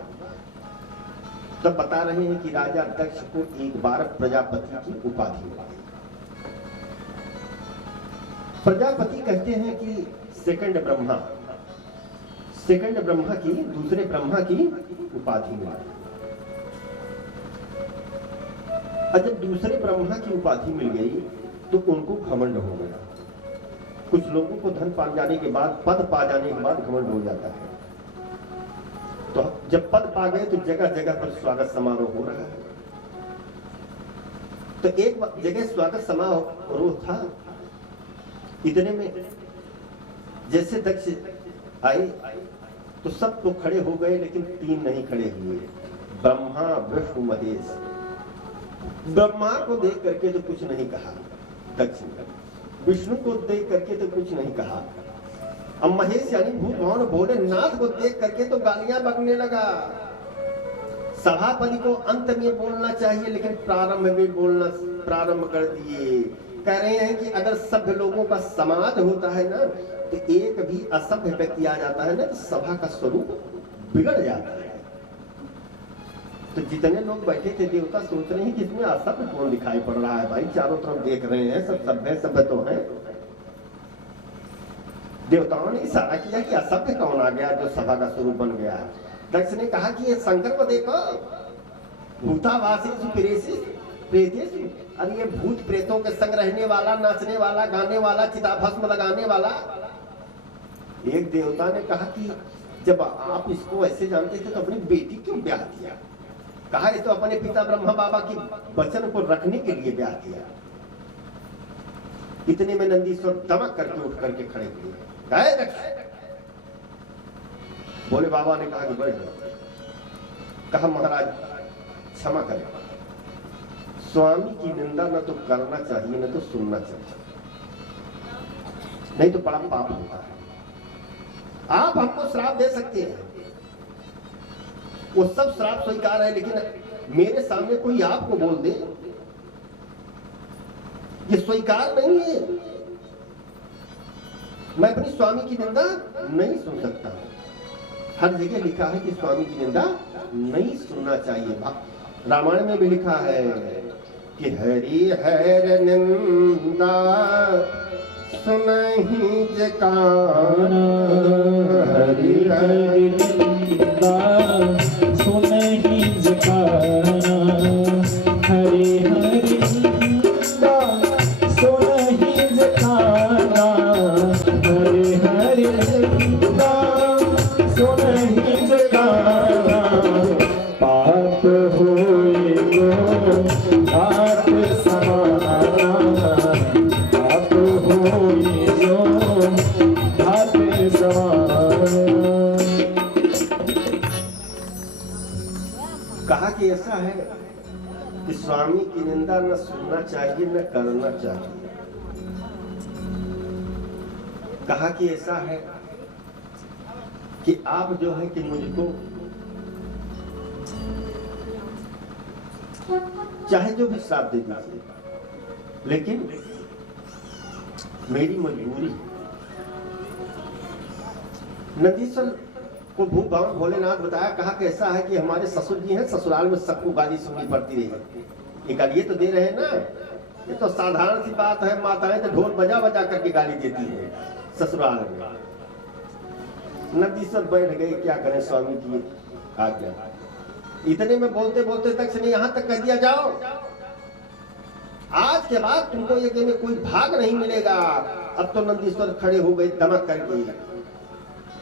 तब बता रहे हैं कि राजा दक्ष को एक बार प्रजापति की उपाधि मिली। प्रजापति कहते हैं कि सेकंड ब्रह्मा की, दूसरे ब्रह्मा की उपाधि मिली। और जब दूसरे ब्रह्मा की उपाधि मिल गई तो उनको घमंड हो गया। कुछ लोगों को धन पा जाने के बाद, पद पा जाने के बाद घमंड हो जाता है। तो जब पद पा गए तो जगह जगह पर स्वागत समारोह हो रहा है। तो एक जगह स्वागत समारोह था, इतने में जैसे दक्ष आए तो सब तो खड़े हो गए, लेकिन 3 नहीं खड़े हुए, ब्रह्मा विष्णु महेश। ब्रह्मा को देख करके तो कुछ नहीं कहा दक्ष ने, विष्णु को देख करके तो कुछ नहीं कहा, अब महेश यानी भूत भवन भोलेनाथ को देख करके तो गालियां बकने लगा। सभापति को अंत में बोलना चाहिए, लेकिन प्रारंभ में बोलना प्रारंभ कर दिए। कह रहे हैं कि अगर सभ्य लोगों का समाज होता है ना, तो एक भी असभ्य व्यक्ति आ जाता है ना, तो सभा का स्वरूप बिगड़ जाता है। तो जितने लोग बैठे थे देवता सोच रहे हैं कि इसमें असभ्य कौन दिखाई पड़ रहा है, भाई चारों तरफ देख रहे हैं सब सभ्य तो है। देवताओं ने इशारा किया कि असभ्य कौन आ गया जो सभा का स्वरूप बन गया। दक्ष ने कहा कि ये शंकर को देखो, भूतावासी प्रेतेषु, अरे ये भूत प्रेतों के संग रहने वाला, नाचने वाला, गाने वाला, चिताभस्म लगाने वाला। एक देवता ने कहा कि जब आप इसको ऐसे जानते थे तो अपनी बेटी क्यों ब्याह किया? कहा ये तो अपने पिता ब्रह्मा बाबा की वचन को रखने के लिए ब्याह किया। इतने में नंदीश्वर दमक करके उठ करके खड़े हुए। बोले बाबा ने कहा कि बैठ जाओ। कहा महाराज क्षमा करें, स्वामी की निंदा न तो करना चाहिए न तो सुनना चाहिए, नहीं तो बड़ा पाप होता है। आप हमको श्राप दे सकते हैं, वो सब श्राप स्वीकार है, लेकिन मेरे सामने कोई आपको बोल दे ये स्वीकार नहीं है। मैं अपनी स्वामी की निंदा नहीं सुन सकता। हर जगह लिखा है कि स्वामी की निंदा नहीं सुनना चाहिए। रामायण में भी लिखा है कि हरि हर निंदा सुनहि जकान, हरि हर निंदा सुनहि जकान, हरि हर निंदा सुनहि जकान, हरि हर निंदा सुनहि जकान। पाप होए गो घाट समाना, पाप होए जो घाट समाना। कहा कि ऐसा है कि स्वामी की निंदा न सुनना चाहिए न करना चाहिए। कहा कि ऐसा है कि आप जो है कि मुझको चाहे जो भी श्राप दे दीजिए, लेकिन मेरी मजबूरी है। नंदीश्वर को भूप भवन भोलेनाथ बताया, कहा कि ऐसा है कि हमारे ससुर जी हैं, ससुराल में सबको गाली सुननी पड़ती रही है। ये गाली तो दे रहे हैं ना, ये तो साधारण सी बात है, माताएं तो ढोल बजा बजा करके गाली देती है ससुराल में। नंदीश्वर बैठ गए, क्या करें स्वामी की आज्ञा। इतने में बोलते बोलते तक से यहाँ तक कह दिया, जाओ आज के बाद तुमको ये में कोई भाग नहीं मिलेगा। अब तो नंदीश्वर खड़े हो गए दमक करके,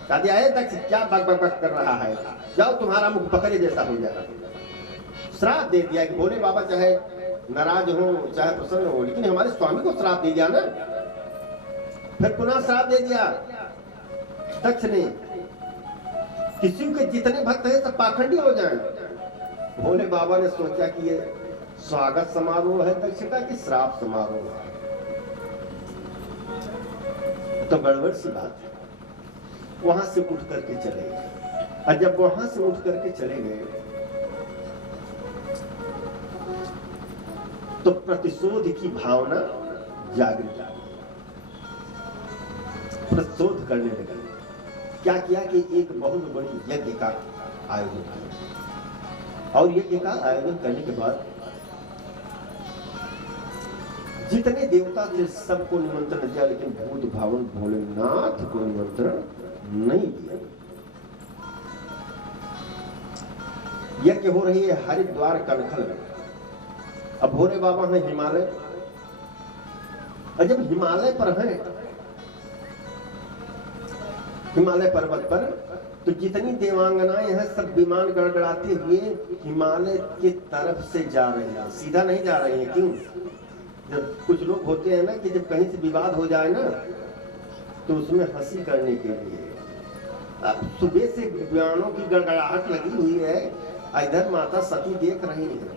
कह दिया तक क्या बक बक बक कर रहा है, जाओ तुम्हारा मुख बकरे जैसा हो जाएगा। श्राप दे दिया कि भोले बाबा चाहे नाराज हो चाहे प्रसन्न हो, लेकिन हमारे स्वामी को श्राप दे दिया ना। फिर पुनः श्राप दे दिया दक्ष ने, किसी के जितने भक्त हैं सब पाखंडी हो जाएं। भोले बाबा ने सोचा कि ये स्वागत समारोह है दक्ष का कि श्राप समारोह है, तो गड़बड़ सी बात है। वहां से उठ करके चले गए, और जब वहां से उठ करके चले गए तो प्रतिशोध की भावना जागृत, प्रतिशोध करने लगे। क्या किया कि एक बहुत बड़ी यज्ञ का आयोजन किया, और यज्ञ का आयोजन करने के बाद जितने देवता थे सबको निमंत्रण दिया, लेकिन भूत भावन भोलेनाथ को निमंत्रण नहीं दिया। यज्ञ हो रही है हरिद्वार कनखल में। अब भोले बाबा है हिमालय, और जब हिमालय पर है, हिमालय पर्वत पर, तो जितनी देवांगनाएं हैं सब विमान गड़गड़ाते हुए हिमालय की तरफ से जा रहे हैं, सीधा नहीं जा रहे हैं। क्यों? जब कुछ लोग होते हैं ना कि जब कहीं से विवाद हो जाए ना तो उसमें हंसी करने के लिए। अब सुबह से विमानों की गड़गड़ाहट लगी हुई है, इधर माता सती देख रही है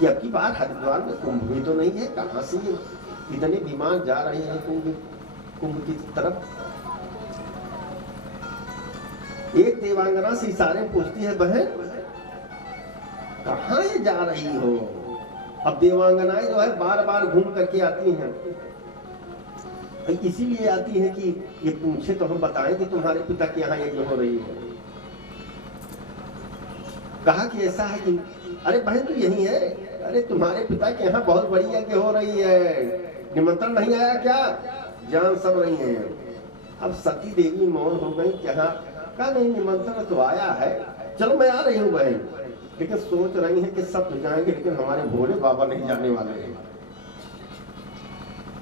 कि अब की बार हरिद्वार में कुंभ भी तो नहीं है, कहां से इतने विमान जा रहे हैं कुंभ की तरफ। एक देवांगना से इशारे में पूछती है, बहन कहां ये जा रही हो? अब देवांगनाएं जो है बार बार घूम करके आती हैं, इसीलिए आती है कि ये पूछे तो हम बताएं कि तुम्हारे पिता के यहाँ ये जो हो रही है। कहा कि ऐसा है कि अरे बहन तू यही है, अरे तुम्हारे पिता के यहाँ बहुत बड़ी यज्ञ हो रही है, निमंत्रण नहीं आया क्या? जान सब रही है। अब सती देवी मौन हो गई, क्या कहा नहीं निमंत्रण तो आया है, चलो मैं आ रही हूँ बहन, लेकिन सोच रही है कि सब तो जाएंगे लेकिन हमारे भोले बाबा नहीं जाने वाले हैं।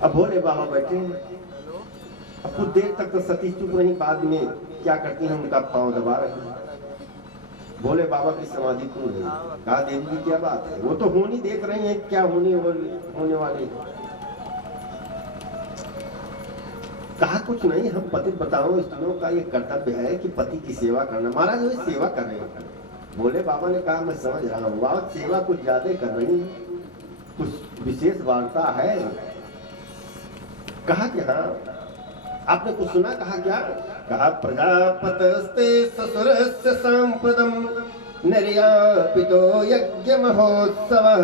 अब भोले बाबा बैठे हैं, अब कुछ देर तक तो सती चुप रही, बाद में क्या करती हैं उनका पांव दबा रही। भोले बाबा की समाधि टूट गई। कहा देवी जी क्या बात है? वो तो होनी देख रही है, क्या होने वाली है। कहा कुछ नहीं, हम पति बताओ स्त्रियों का ये कर्तव्य है कि पति की सेवा करना। महाराज वो सेवा कर रहे हैं। भोले बाबा ने कहा मैं समझ रहा हूँ, बाबा सेवा कुछ ज्यादा कर रही है, कुछ विशेष वार्ता है। कहा कि हाँ आपने कुछ सुना? कहा क्या? कहा प्रजापतस्ते ससुरस्य संप्रदम निर्यापितो यज्ञ महोत्सवः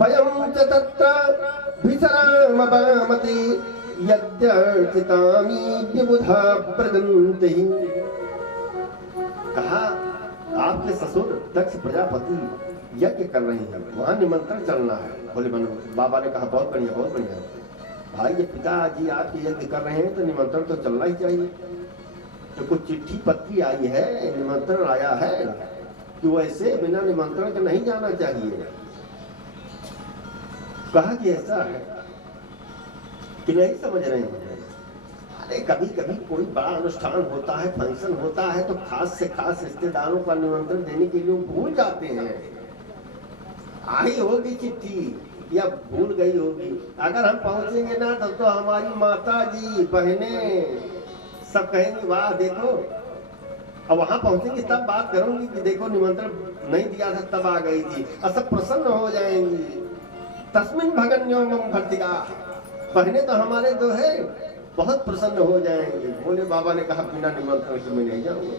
वयं च तत्र विसराम बामति यद्यर्चितामी विबुधा प्रदन्ति। कहा आपके ससुर दक्ष प्रजापति यज्ञ कर रहे हैं, वहां निमंत्रण चलना है। भोले बाबा ने कहा बहुत बढ़िया बहुत बढ़िया भाई, ये पिताजी आपके यज्ञ कर रहे हैं तो निमंत्रण तो चलना ही चाहिए। तो कुछ चिट्ठी पत्री आई है, निमंत्रण आया है कि वैसे बिना निमंत्रण के नहीं जाना चाहिए। कहा कि ऐसा है कि नहीं समझ रहे हैं। अरे कभी कभी कोई बड़ा अनुष्ठान होता है, फंक्शन होता है, तो खास से खास रिश्तेदारों का निमंत्रण देने के लिए भूल जाते हैं। आई होगी चिट्ठी या भूल गई होगी, अगर हम पहुंचेंगे ना तब तो हमारी माता जी बहने सब कहेंगी वाह देखो। अब वहां पहुंचेंगे तब बात करूंगी कि देखो निमंत्रण नहीं दिया था तब आ गई थी, और सब प्रसन्न हो जाएंगी। तस्मिन भगन्यो मम भर्तिका, बहने तो हमारे जो है बहुत प्रसन्न हो जाएंगे। भोले बाबा ने कहा बिना निमंत्रण के मैं नहीं जाऊंगा।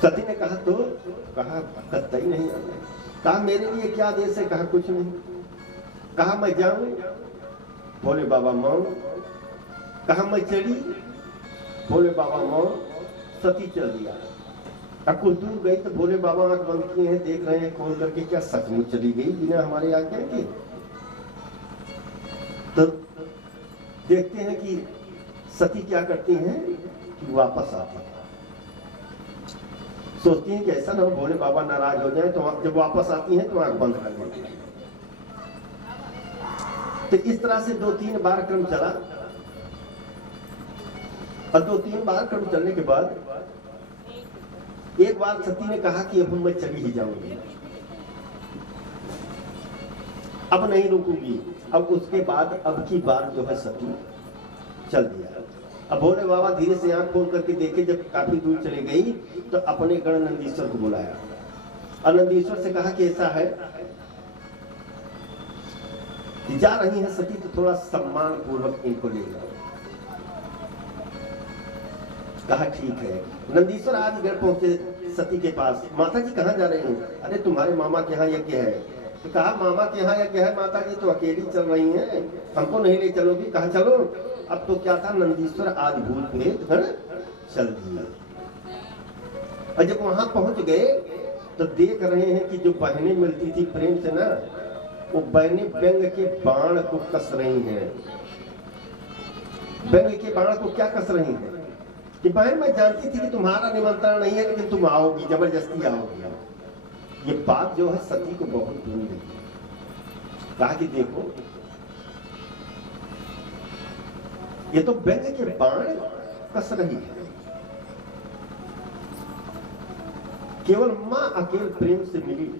सती ने कहा तो कहा कतई नहीं आना। कहा मेरे लिए क्या आदेश है? कहा कुछ नहीं। कहा मैं जाऊं, भोले बाबा मौन। कहा मैं चली, भोले बाबा मौन। सती चल दिया। अब कुछ दूर गई तो भोले बाबा आंख बंद किए हैं, देख रहे हैं खोल करके, क्या सचमुच चली गई बिना हमारे आज्ञा के? तो देखते हैं कि सती क्या करती हैं कि वापस आती है। सोचती हैं कि ऐसा ना हो भोले बाबा नाराज हो जाए, तो जब वापस आती हैं तो आंख बंद कर देती हैं। तो इस तरह से 2-3 बार क्रम चला, और 2-3 बार क्रम चलने के बाद एक बार सती ने कहा कि अब मैं चली ही जाऊंगी, अब नहीं रुकूंगी। अब उसके बाद अब की बार जो है सती चल दिया। अब भोले बाबा धीरे से आंख खोल करके देखे, जब काफी दूर चली गई तो अपने गण नंदीश्वर को बुलाया और नंदीश्वर से कहा कि ऐसा है कि जा रही है सती तो थोड़ा सम्मान पूर्वक इनको ले जाओ। कहा ठीक है। नंदीश्वर आज घर पहुंचे सती के पास। माता जी कहाँ जा रही हैं? अरे तुम्हारे मामा के यहाँ यज्ञ है। तो कहा मामा के यहाँ यज्ञ है, माता जी तो अकेली चल रही हैं, हमको नहीं ले चलोगी? कहा चलो। अब तो क्या था, नंदीश्वर आज भूल भेद चल दिया। और जब वहां पहुंच गए तो देख रहे हैं कि जो बहनें मिलती थी प्रेम से ना, वो बहनें व्यंग के बाण को कस रही हैं। व्यंग के बाण को क्या कस रही हैं कि बहन मैं जानती थी कि तुम्हारा निमंत्रण नहीं है, लेकिन तुम आओगी, जबरदस्ती आओगी। ये बात जो है सती को बहुत बुरी लगी। कहा कि देखो ये तो व्यंग के बाण कस रही है, केवल मां अकेले प्रेम से मिली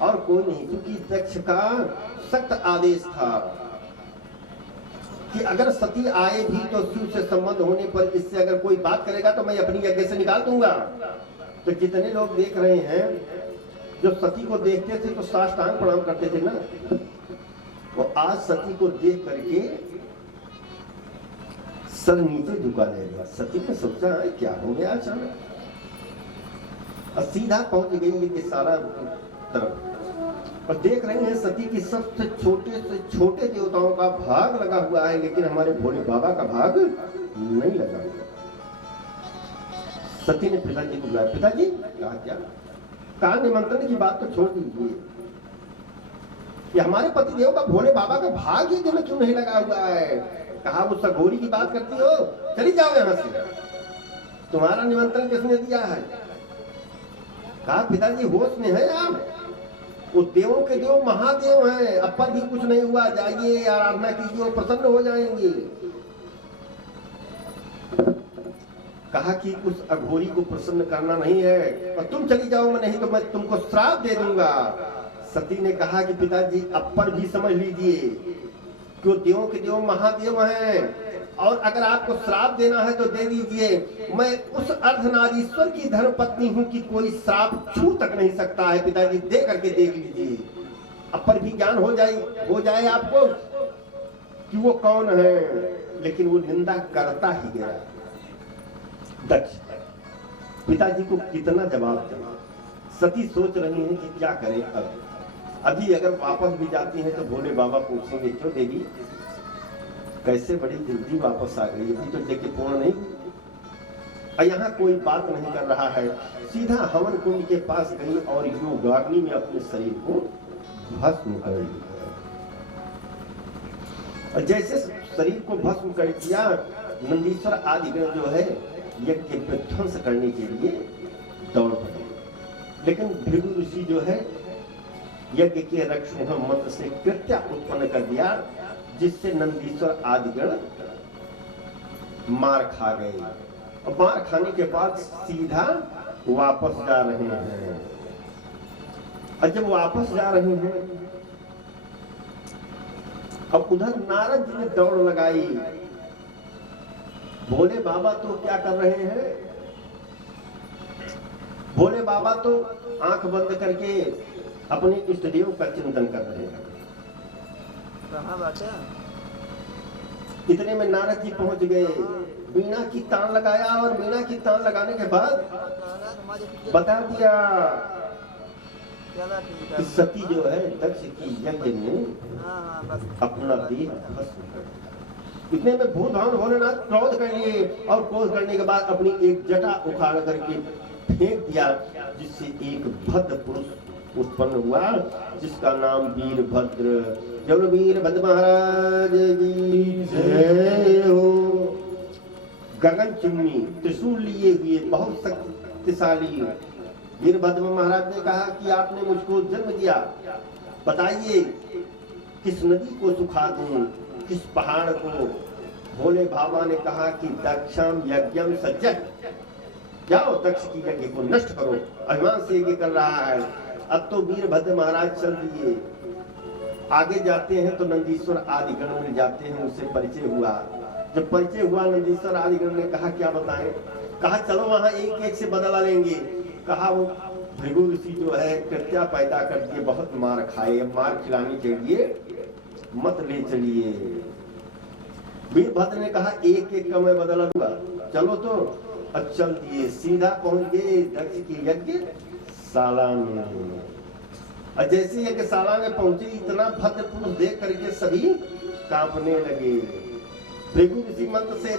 और कोई नहीं, क्योंकि दक्ष का सख्त आदेश था कि अगर सती आए भी तो शिव से संबंध होने पर इससे अगर कोई बात करेगा तो मैं अपनी यज्ञ से निकाल दूंगा। तो जितने लोग देख रहे हैं, जो सती को देखते थे तो साष्टांग प्रणाम करते थे ना, वो आज सती को देख करके सर नीचे झुका लेगा। सती ने सोचा क्या हो गया अचानक, और सीधा पहुंच गई ये सारा तरफ। और देख रहे हैं सती की सबसे छोटे से छोटे देवताओं का भाग लगा हुआ है, लेकिन हमारे भोले बाबा का भाग नहीं लगा हुआ। सती ने पिताजी को बुलाया। पिताजी कहा क्या? कहा निमंत्रण की बात तो छोड़ दीजिए, ये हमारे पतिदेव का भोले बाबा का भाग ही क्यों नहीं लगा हुआ है? कहा वो सगोरी की बात करती हो, चली जाओ यहाँ से, तुम्हारा निमंत्रण किसने दिया है? कहा पिताजी होश में है आप, वो देवों के देव महादेव हैं, अब पर भी कुछ नहीं हुआ, जाइए आराधना कीजिए, वो प्रसन्न हो जाएंगे। कहा कि उस अघोरी को प्रसन्न करना नहीं है और तुम चली जाओ, मैं नहीं तो मैं तुमको श्राप दे दूंगा। सती ने कहा कि पिताजी अब पर भी समझ लीजिए कि वो देवों के देव महादेव हैं, और अगर आपको श्राप देना है तो दे दीजिए। मैं उस अर्धनारीश्वर की धर्मपत्नी हूं कि कोई श्राप छू तक नहीं सकता है। पिताजी दे करके देख लीजिए, अब पर भी ज्ञान हो जाए आपको कि वो कौन है। लेकिन वो निंदा करता ही गया। दक्ष पिताजी को कितना जवाब दे। सती सोच रही है कि क्या करें। अभी अगर वापस भी जाती है तो भोले बाबा पूछेंगे क्यों देवी कैसे बड़ी जल्दी वापस आ गई, अभी तो यज्ञ पूर्ण नहीं। और यहाँ कोई बात नहीं कर रहा है, सीधा हवन कुंड के पास गई और योगाग्नि में अपने शरीर को भस्म कर दिया। और जैसे शरीर को भस्म कर दिया, नंदीश्वर आदि गण जो है यज्ञ विध्वंस करने के लिए दौड़ पड़े। लेकिन भृगु ऋषि जो है यज्ञ के रक्षण मंत्र से कृत्या उत्पन्न कर दिया, जिससे नंदीश्वर आदि गण मार खा गए। और मार खाने के बाद सीधा वापस जा रहे हैं। और जब वापस जा रहे हैं, अब उधर नारद जी ने दौड़ लगाई। भोले बाबा तो क्या कर रहे हैं? भोले बाबा तो आंख बंद करके अपने इष्ट देव का चिंतन कर रहे हैं। इतने में नारद जी पहुंच गए, वीणा की तान लगाया, और वीणा की तान लगाने के बाद बता दिया कि सती जो है दक्ष की यज्ञ में अपना देह भस्म कर दिया। इतने में भूत भावन भोलेनाथ क्रोध कर लिए और क्रोध करने के बाद अपनी एक जटा उखाड़ करके फेंक दिया, जिससे एक भद्र पुरुष उत्पन्न हुआ जिसका नाम वीरभद्र। जब वीरभद्र महाराज की जय हो। गगन चुम्बी त्रिशूल लिए हुए बहुत शक्तिशाली वीरभद्र महाराज ने कहा कि आपने मुझको जन्म दिया, बताइए किस नदी को सुखा दूं, किस पहाड़ को। भोले बाबा ने कहा कि दक्षम यज्ञम सज्जन, जाओ दक्ष की यज्ञ को नष्ट करो, अभिमान से यज्ञ कर रहा है। अब तो वीरभद्र महाराज चल दिए, आगे जाते हैं तो नंदीश्वर आदिगण मिल जाते हैं, उससे परिचय हुआ। जब परिचय हुआ नंदीश्वर आदिगण ने कहा क्या बताएं, कहा चलो वहां एक एक से बदला लेंगे। कहा वो भृगु ऋषि जो है कृत्या पैदा करके बहुत मार खाए, मार खिलाने के लिए मत ले चलिए। वीरभद्र ने कहा एक एक का मैं बदला दूंगा, चलो तो। अब चल दिए, सीधा पहुंच गए दक्ष की यज्ञ शाला में। और जैसे यज्ञशाला में पहुंचे, इतना भद्र पुरुष देख करके सभी कांपने लगे। भृगु ऋषि मंत्र से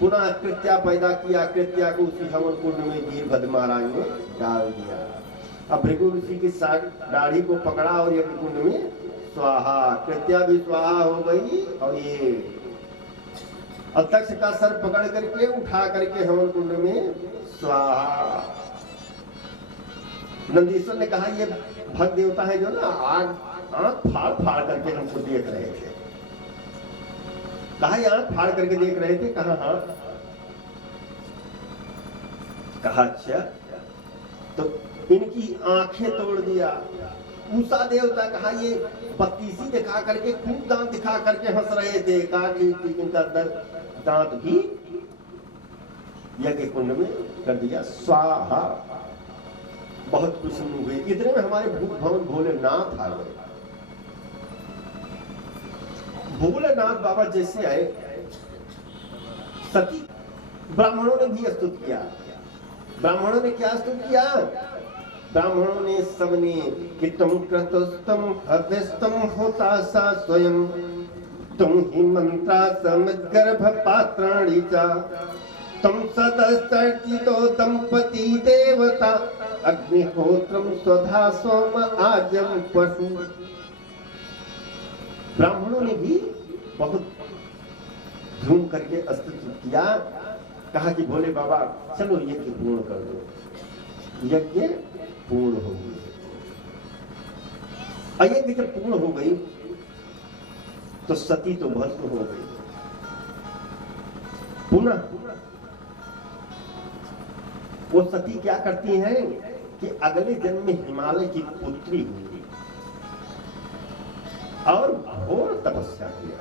पुनः कृत्या पैदा किया, कृत्या को उसी हवन कुंड में वीरभद्र महाराज ने डाल दिया। अब भृगु ऋषि की दाढ़ी को पकड़ा और यज्ञ कुंड में स्वाहा, कृत्या भी स्वाहा हो गई। और ये अध्यक्ष का सर पकड़ करके उठा करके हवन कुंड में स्वाहा। नंदीश्वर ने कहा ये भक्त देवता है जो ना आंख फाड़ फाड़ करके हमको देख रहे थे। कहा ये आंख फाड़ करके देख रहे थे, कहा हाँ। कहा अच्छा, तो इनकी आंखें तोड़ दिया। उषा देवता कहा ये बत्तीसी दिखा करके, खूब दांत दिखा करके हंस रहे थे। कहा कि इनका दांत भी यज्ञ कुंड में कर दिया स्वाहा। बहुत प्रसन्न हुए। इतने में हमारे भूत भवन भोलेनाथ आ गए। भोलेनाथ बाबा जैसे आए, सती ब्राह्मणों ने भी स्तुति किया। ब्राह्मणों ने क्या स्तुति किया? ब्राह्मणों ने सबने कि तुम क्रतुस्तम हव्यस्तम होता सा स्वयं, तुम ही मंत्रा समित गर्भ पात्राणि चा, तुम सदस्तितो दंपति देवता, अग्निहोत्रम स्वधा सोम आजम पशु। ब्राह्मणों ने भी बहुत धूम करके स्तुति किया। कहा कि भोले बाबा चलो यज्ञ पूर्ण कर दो। यज्ञ पूर्ण हो गई। यज्ञ जब पूर्ण हो गई तो सती तो भस्म हो गई। पुनः वो सती क्या करती हैं कि अगले जन्म में हिमालय की पुत्री हुई और घोर तपस्या किया।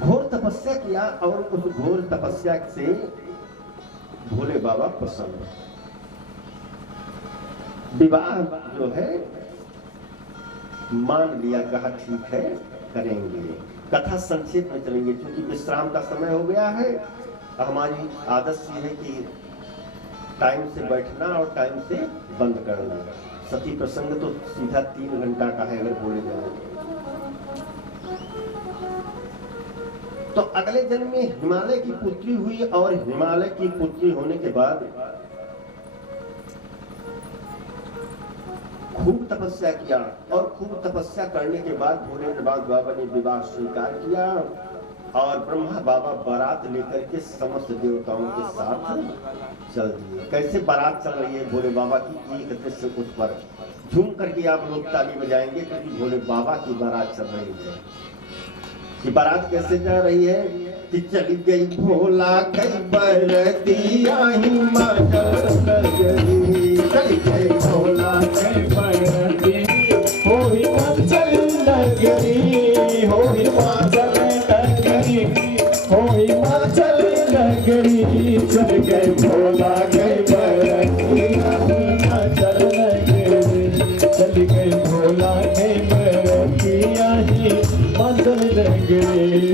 घोर तपस्या किया और उस घोर तपस्या से भोले बाबा प्रसन्न। विवाह जो है मान लिया, कहा ठीक है करेंगे। कथा संक्षेप में चलेंगे क्योंकि विश्राम का समय हो गया है। हमारी आदत ये है कि टाइम से बैठना और टाइम से बंद करना। सती प्रसंग तो सीधा 3 घंटा का है अगर बोले जाए तो। अगले जन्म में हिमालय की पुत्री हुई और हिमालय की पुत्री होने के बाद खूब तपस्या किया और खूब तपस्या करने के बाद भोलेनाथ बाबा ने विवाह स्वीकार किया और ब्रह्मा बाबा बारात लेकर के समस्त देवताओं के साथ चल दिए। कैसे बारात चल रही है भोले बाबा की, एक दृश्य उस पर झूम करके आप लोग ताली बजाएंगे क्योंकि भोले बाबा की बारात चल रही है। कि बारात कैसे जा रही है कि चली गई भोला कई बरतिया हिमाचल नगरी, चली गई भोला कई बरती हो हिमाचल नगरी, हो हिमाचल नगरी, हो हिमाचल नगरी, चल गए भोला कई बरतिया हिमाचल नगरी, चल गए भोला कई बरतिया हिमाचल नगरी।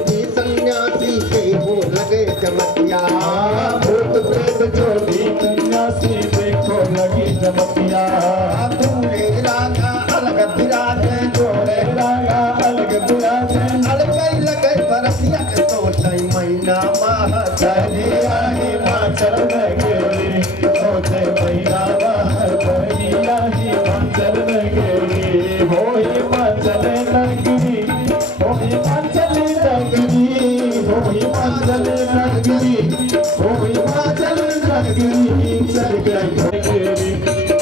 जोगी सन्यासी के हो लगे चमकिया, भूत प्रेत जोगी सन्यासी देखो लगी चमकिया, दूल्हे राजा अलग विराजे, जोड़े रागा अलग विराजे, अलग लगे बरसिया तो तई महीना माह चलिया हिमाचल नगरी, सोचे महीना बाहर बहिया हिमाचल नगरी, हो हिमाचल नगरी, हो हिमाचल नगरी, हो हिमाचल नगरी, हो हिमाचल नगरी,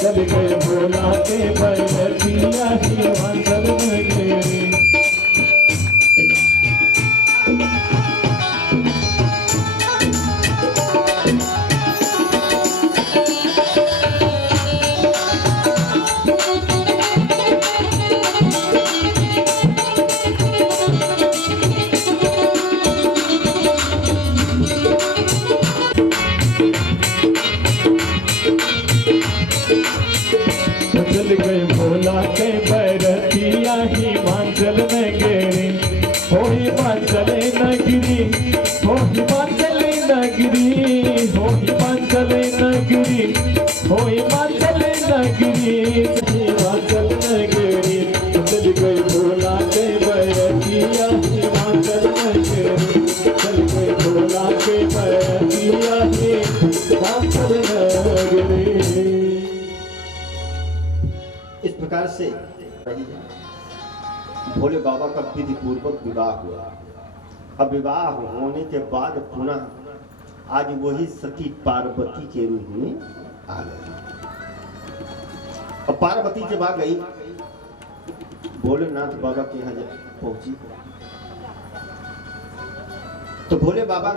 चल गए भोला के बरतिया हिमाचल नगरी। चल गए भोला के बरतिया हिमाचल नगरी, हो हिमाचल नगरी, हो हिमाचल नगरी, हो हिमाचल नगरी, हो हिमाचल नगरी, हिमाचल नगरी। चल गए भोला के बरतिया हिमाचल नगरी, चल गए भोला के बरतिया हिमाचल नगरी। इस प्रकार से भोले बाबा का विधि पूर्वक विवाह हुआ। अब विवाह होने के बाद पुनः आज वही सती पार्वती के रूप में आ गई। अब पार्वती जब आ गई भोलेनाथ बाबा के यहाँ जब पहुंची तो भोले बाबा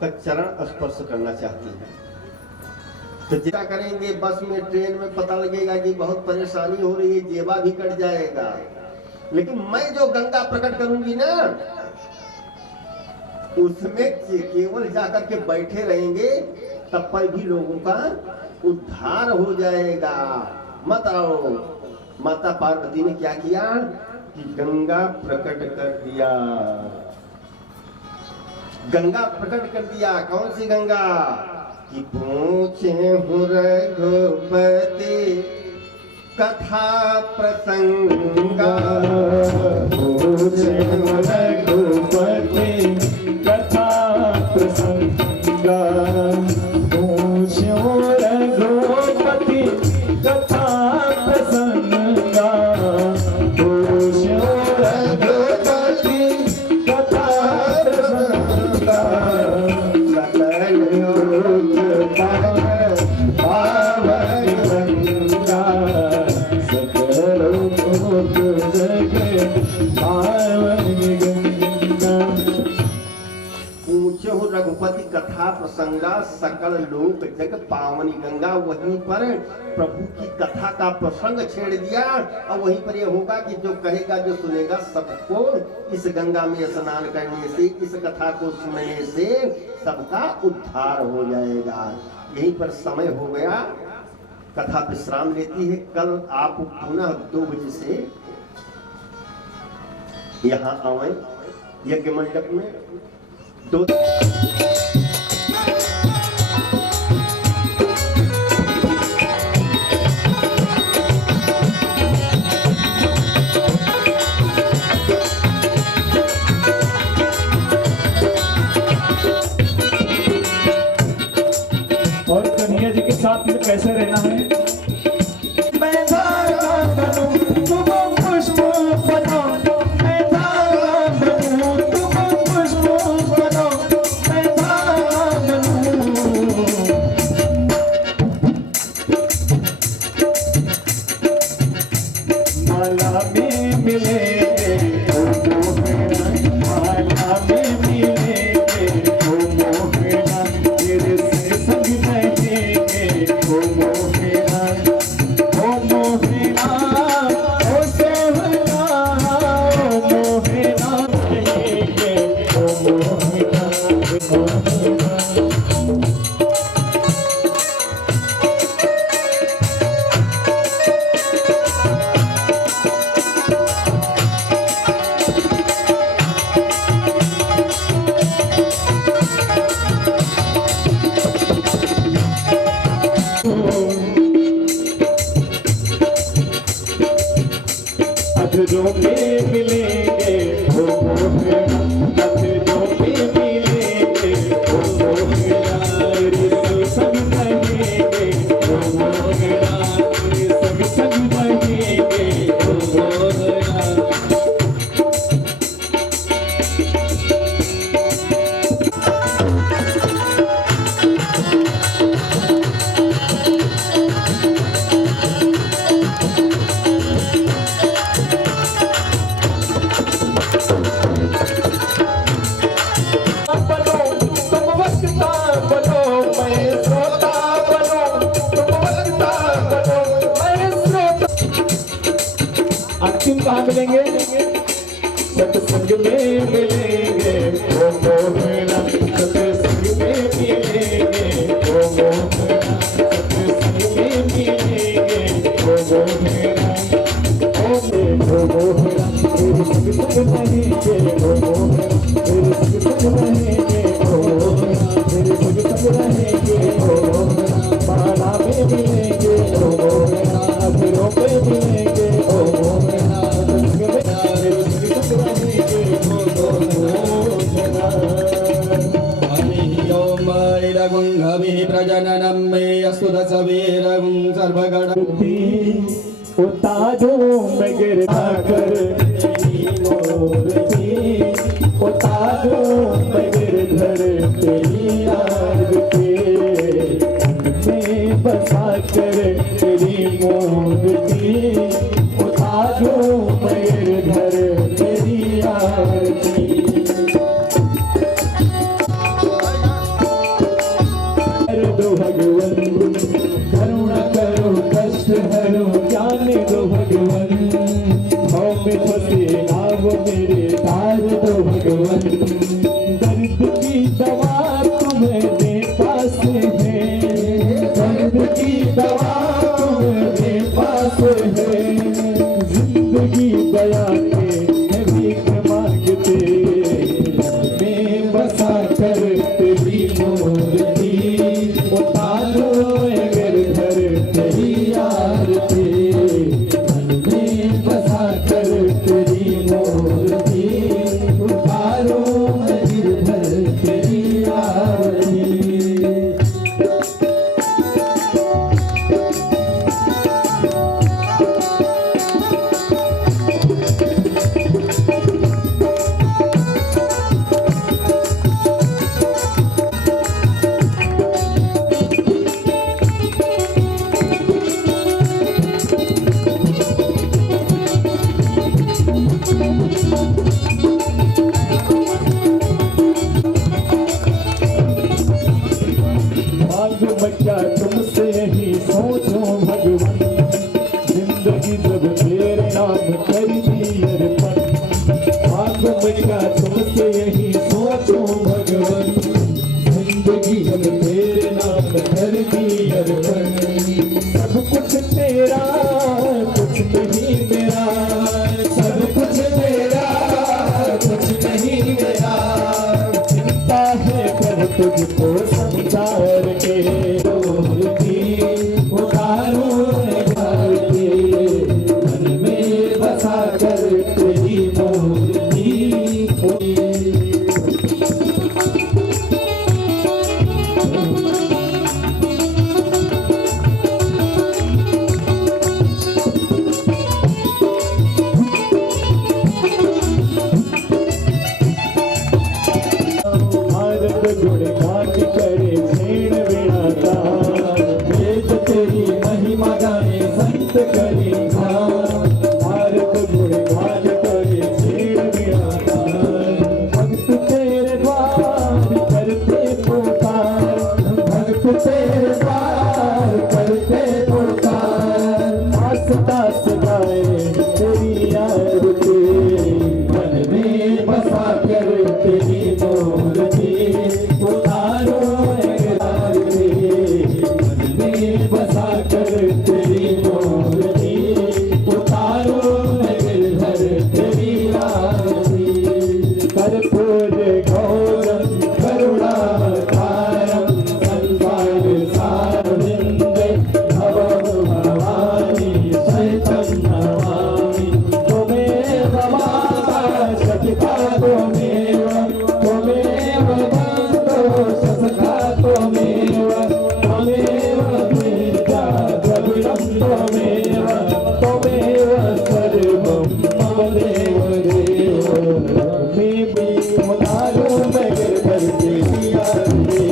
का चरण स्पर्श करना चाहती है। तो क्या करेंगे, बस में ट्रेन में पता लगेगा कि बहुत परेशानी हो रही है, जेबा भी कट जाएगा, लेकिन मैं जो गंगा प्रकट करूंगी ना उसमें केवल जाकर के बैठे रहेंगे तब पर भी लोगों का उद्धार हो जाएगा। मत आओ। माता पार्वती ने क्या किया कि गंगा प्रकट कर दिया। गंगा प्रकट कर दिया। कौन सी गंगा? कि पूछे रघुपति कथा प्रसंगा, पूछे रघुपति कथा प्रसंगा, पूछे रघुपति कथा प्रसंगा, पूछे रघुपति कथा प्रसंगा, रघुपति कथा प्रसंगा सकल लोक जग पावनी गंगा। वहीं पर प्रभु की कथा का प्रसंग छेड़ दिया और वहीं पर यह होगा कि जो कहेगा जो सुनेगा सबको इस गंगा में स्नान करने से, इस कथा को सुनने से सबका उद्धार हो जाएगा। यहीं पर समय हो गया, कथा विश्राम लेती है। कल आप पुनः 2 बजे से यहाँ आए यज्ञ मंडप में। 2 और कन्हैया जी के साथ में कैसे रहना है? मैं धागा बनूं, तुम पुष्प बनो, मैं धागा बनूं, तुम पुष्प बनो, मैं धागा बनूं। माला में मिले ओ मोहना, माला में मिले ओ मोहना, तेरे से संग रहेंगे ओ मोहना, ओ मोहना, ओ सोहना, ओ मोहना रहेंगे ओ मोहना, ओ मोहना। मिलेंगे, सत्संग में मिलेंगे ओ मोहना, सत्संग में मिलेंगे ओ मोहना, सत्संग में मिलेंगे ओ मोहना, ओ मोहना तेरे संग रहेंगे ओ मोहना, तेरे संग रहेंगे ओ मोहना, तेरे संग रहेंगे ओ मोहना, माला में मिलेंगे ओ मोहना, अधरों पे मिलेंगे ओ मोहना, सत्संग में तेरे संग रहेंगे ओ मोहना। हरि ओम इदगुं हवि प्रजननं मे अस्तु दशवीरगुं सर्वगणं उतारो मैं गिरधाकर तेरी मूर्ति, उतारो मैं गिरधर तेरी आरती, में बसा कर तेरी मूर्ति, उतारो मैं गिरधर तेरी आरती। दो भगवन करुणा करो कष्ट हरो, ज्ञान दो भगवन भाव में फंसे नाव मेरे तार दो भगवन, दर्द की दवा तुम्हारे पास है, दर्द की दवा तुम्हारे पास है, जिंदगी दया के है भीख मांगते, मैं बसा कर तेरी मूर्ति, उतारो गिरधर तेरी आरती, मन में बसा कर तेरी मूर्ति, उतारो गिरधर तेरी आरती। क्या तुमसे यही सोचो भगवान, जिंदगी जब तेरे नाम कर दी अर्पण, भाग में क्या तुमसे यही सोचो भगवान, जिंदगी जब तेरे नाम कर दी अर्पण, सब कुछ तेरा कुछ नहीं मेरा, सब कुछ तेरा कुछ नहीं मेरा, चिंता है कर तुझको संसार के, उतारो घर के मन में बसा कर तेरी मूर्ति, भारत गुणगान करे शेण विणाता, वेद तेरी महिमा गाए संत करे ध्यान, भारत गुणगान करे शेण विणाता, भक्त तेरे द्वार करते पुकार, भक्त तेरे द्वार करते पुकार, दास दास गाए तेरी आरती, मन में बसा कर तेरी मूर्ति, उतारो आरती, मन में बसा कर तेरी मूर्ति, उतारो गिरधर तेरी आरती, कर्पूर गौरम करुणावतारम संसार सारविंद भवं भवानी सहितं नमामि, त्वमेव माता शक्ता त्वमेव, त्वमेव बन्धो सखा त्वमेव, त्वमेव विद्या द्रविणं त्वमेव, त्वमेव सर्वं मम देव देव, मे उतारो मैं गिरधर तेरी आरती,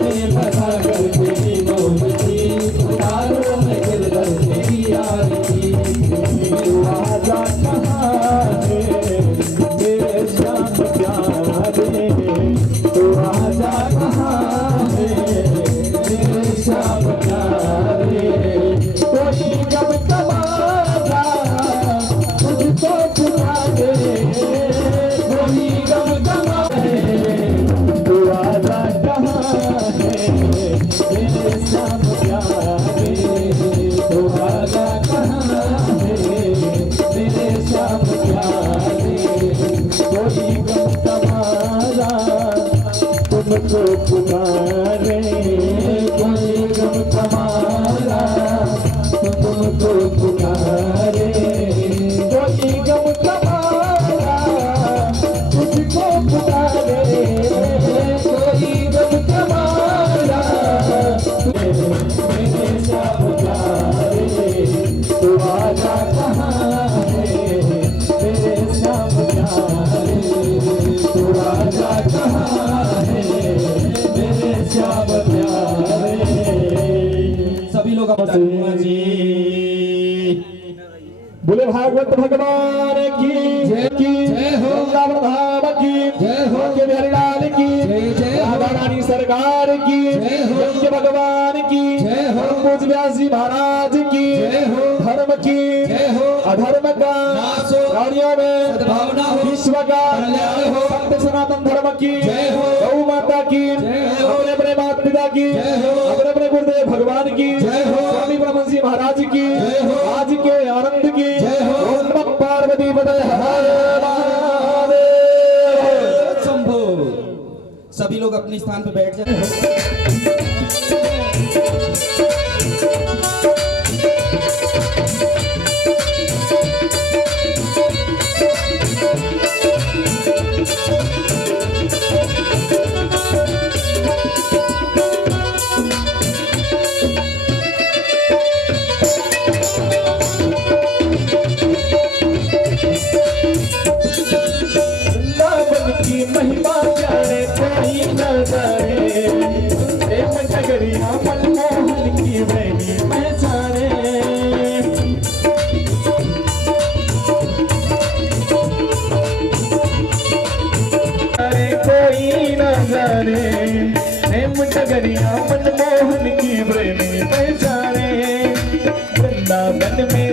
मैं बसा कर तेरी मूर्ति, उतारो मैं गिरधर तेरी आरती, राजा कहाँ है मेरे श्याम प्यारे, तो राजा कहाँ है मेरे श्याम प्यारे, कोई जब तमाशा तुझको तुमको पुकारे, कोई गम तुम्हारा तुमको पुकारे, कोई गम तुम्हारा तुझको पुकारे, कोई गम तुम्हारा मेरे श्याम प्यारे, तू आजा कहाँ है मेरे श्याम प्यारे, तू आजा कहाँ है मेरे श्याम प्यारे। सभी लोग जी बोले भागवत भगवान की जय हो, रावण धाम की जय हो, के बिहारी लाल की जय हो, राधा रानी सरकार की जय हो, यज्ञ भगवान की जय हो, पूज्य व्यास जी महाराज की जय हो, धर्म की जय हो, अधर्म का नाश हो, प्राणियों में सद्भावना हो, विश्व का कल्याण हो, सत्य सनातन धर्म की जय हो, गौ माता की जय हो, अपने अपने माता पिता की जय हो, अपने अपने गुरुदेव भगवान की जय हो, स्वामी ब्रह्म जी महाराज की जय हो, आज के आनंद की जय हो, ओम नमः पार्वती पतये हर महादेव। शंभो। सभी लोग अपने स्थान पर बैठ जाए। महिमा जाने कोई न जाने, प्रेम नगरिया मनमोहन की वही पहचाने, अरे कोई न जाने, प्रेम नगरिया मनमोहन की वही पहचाने, वृंदावन में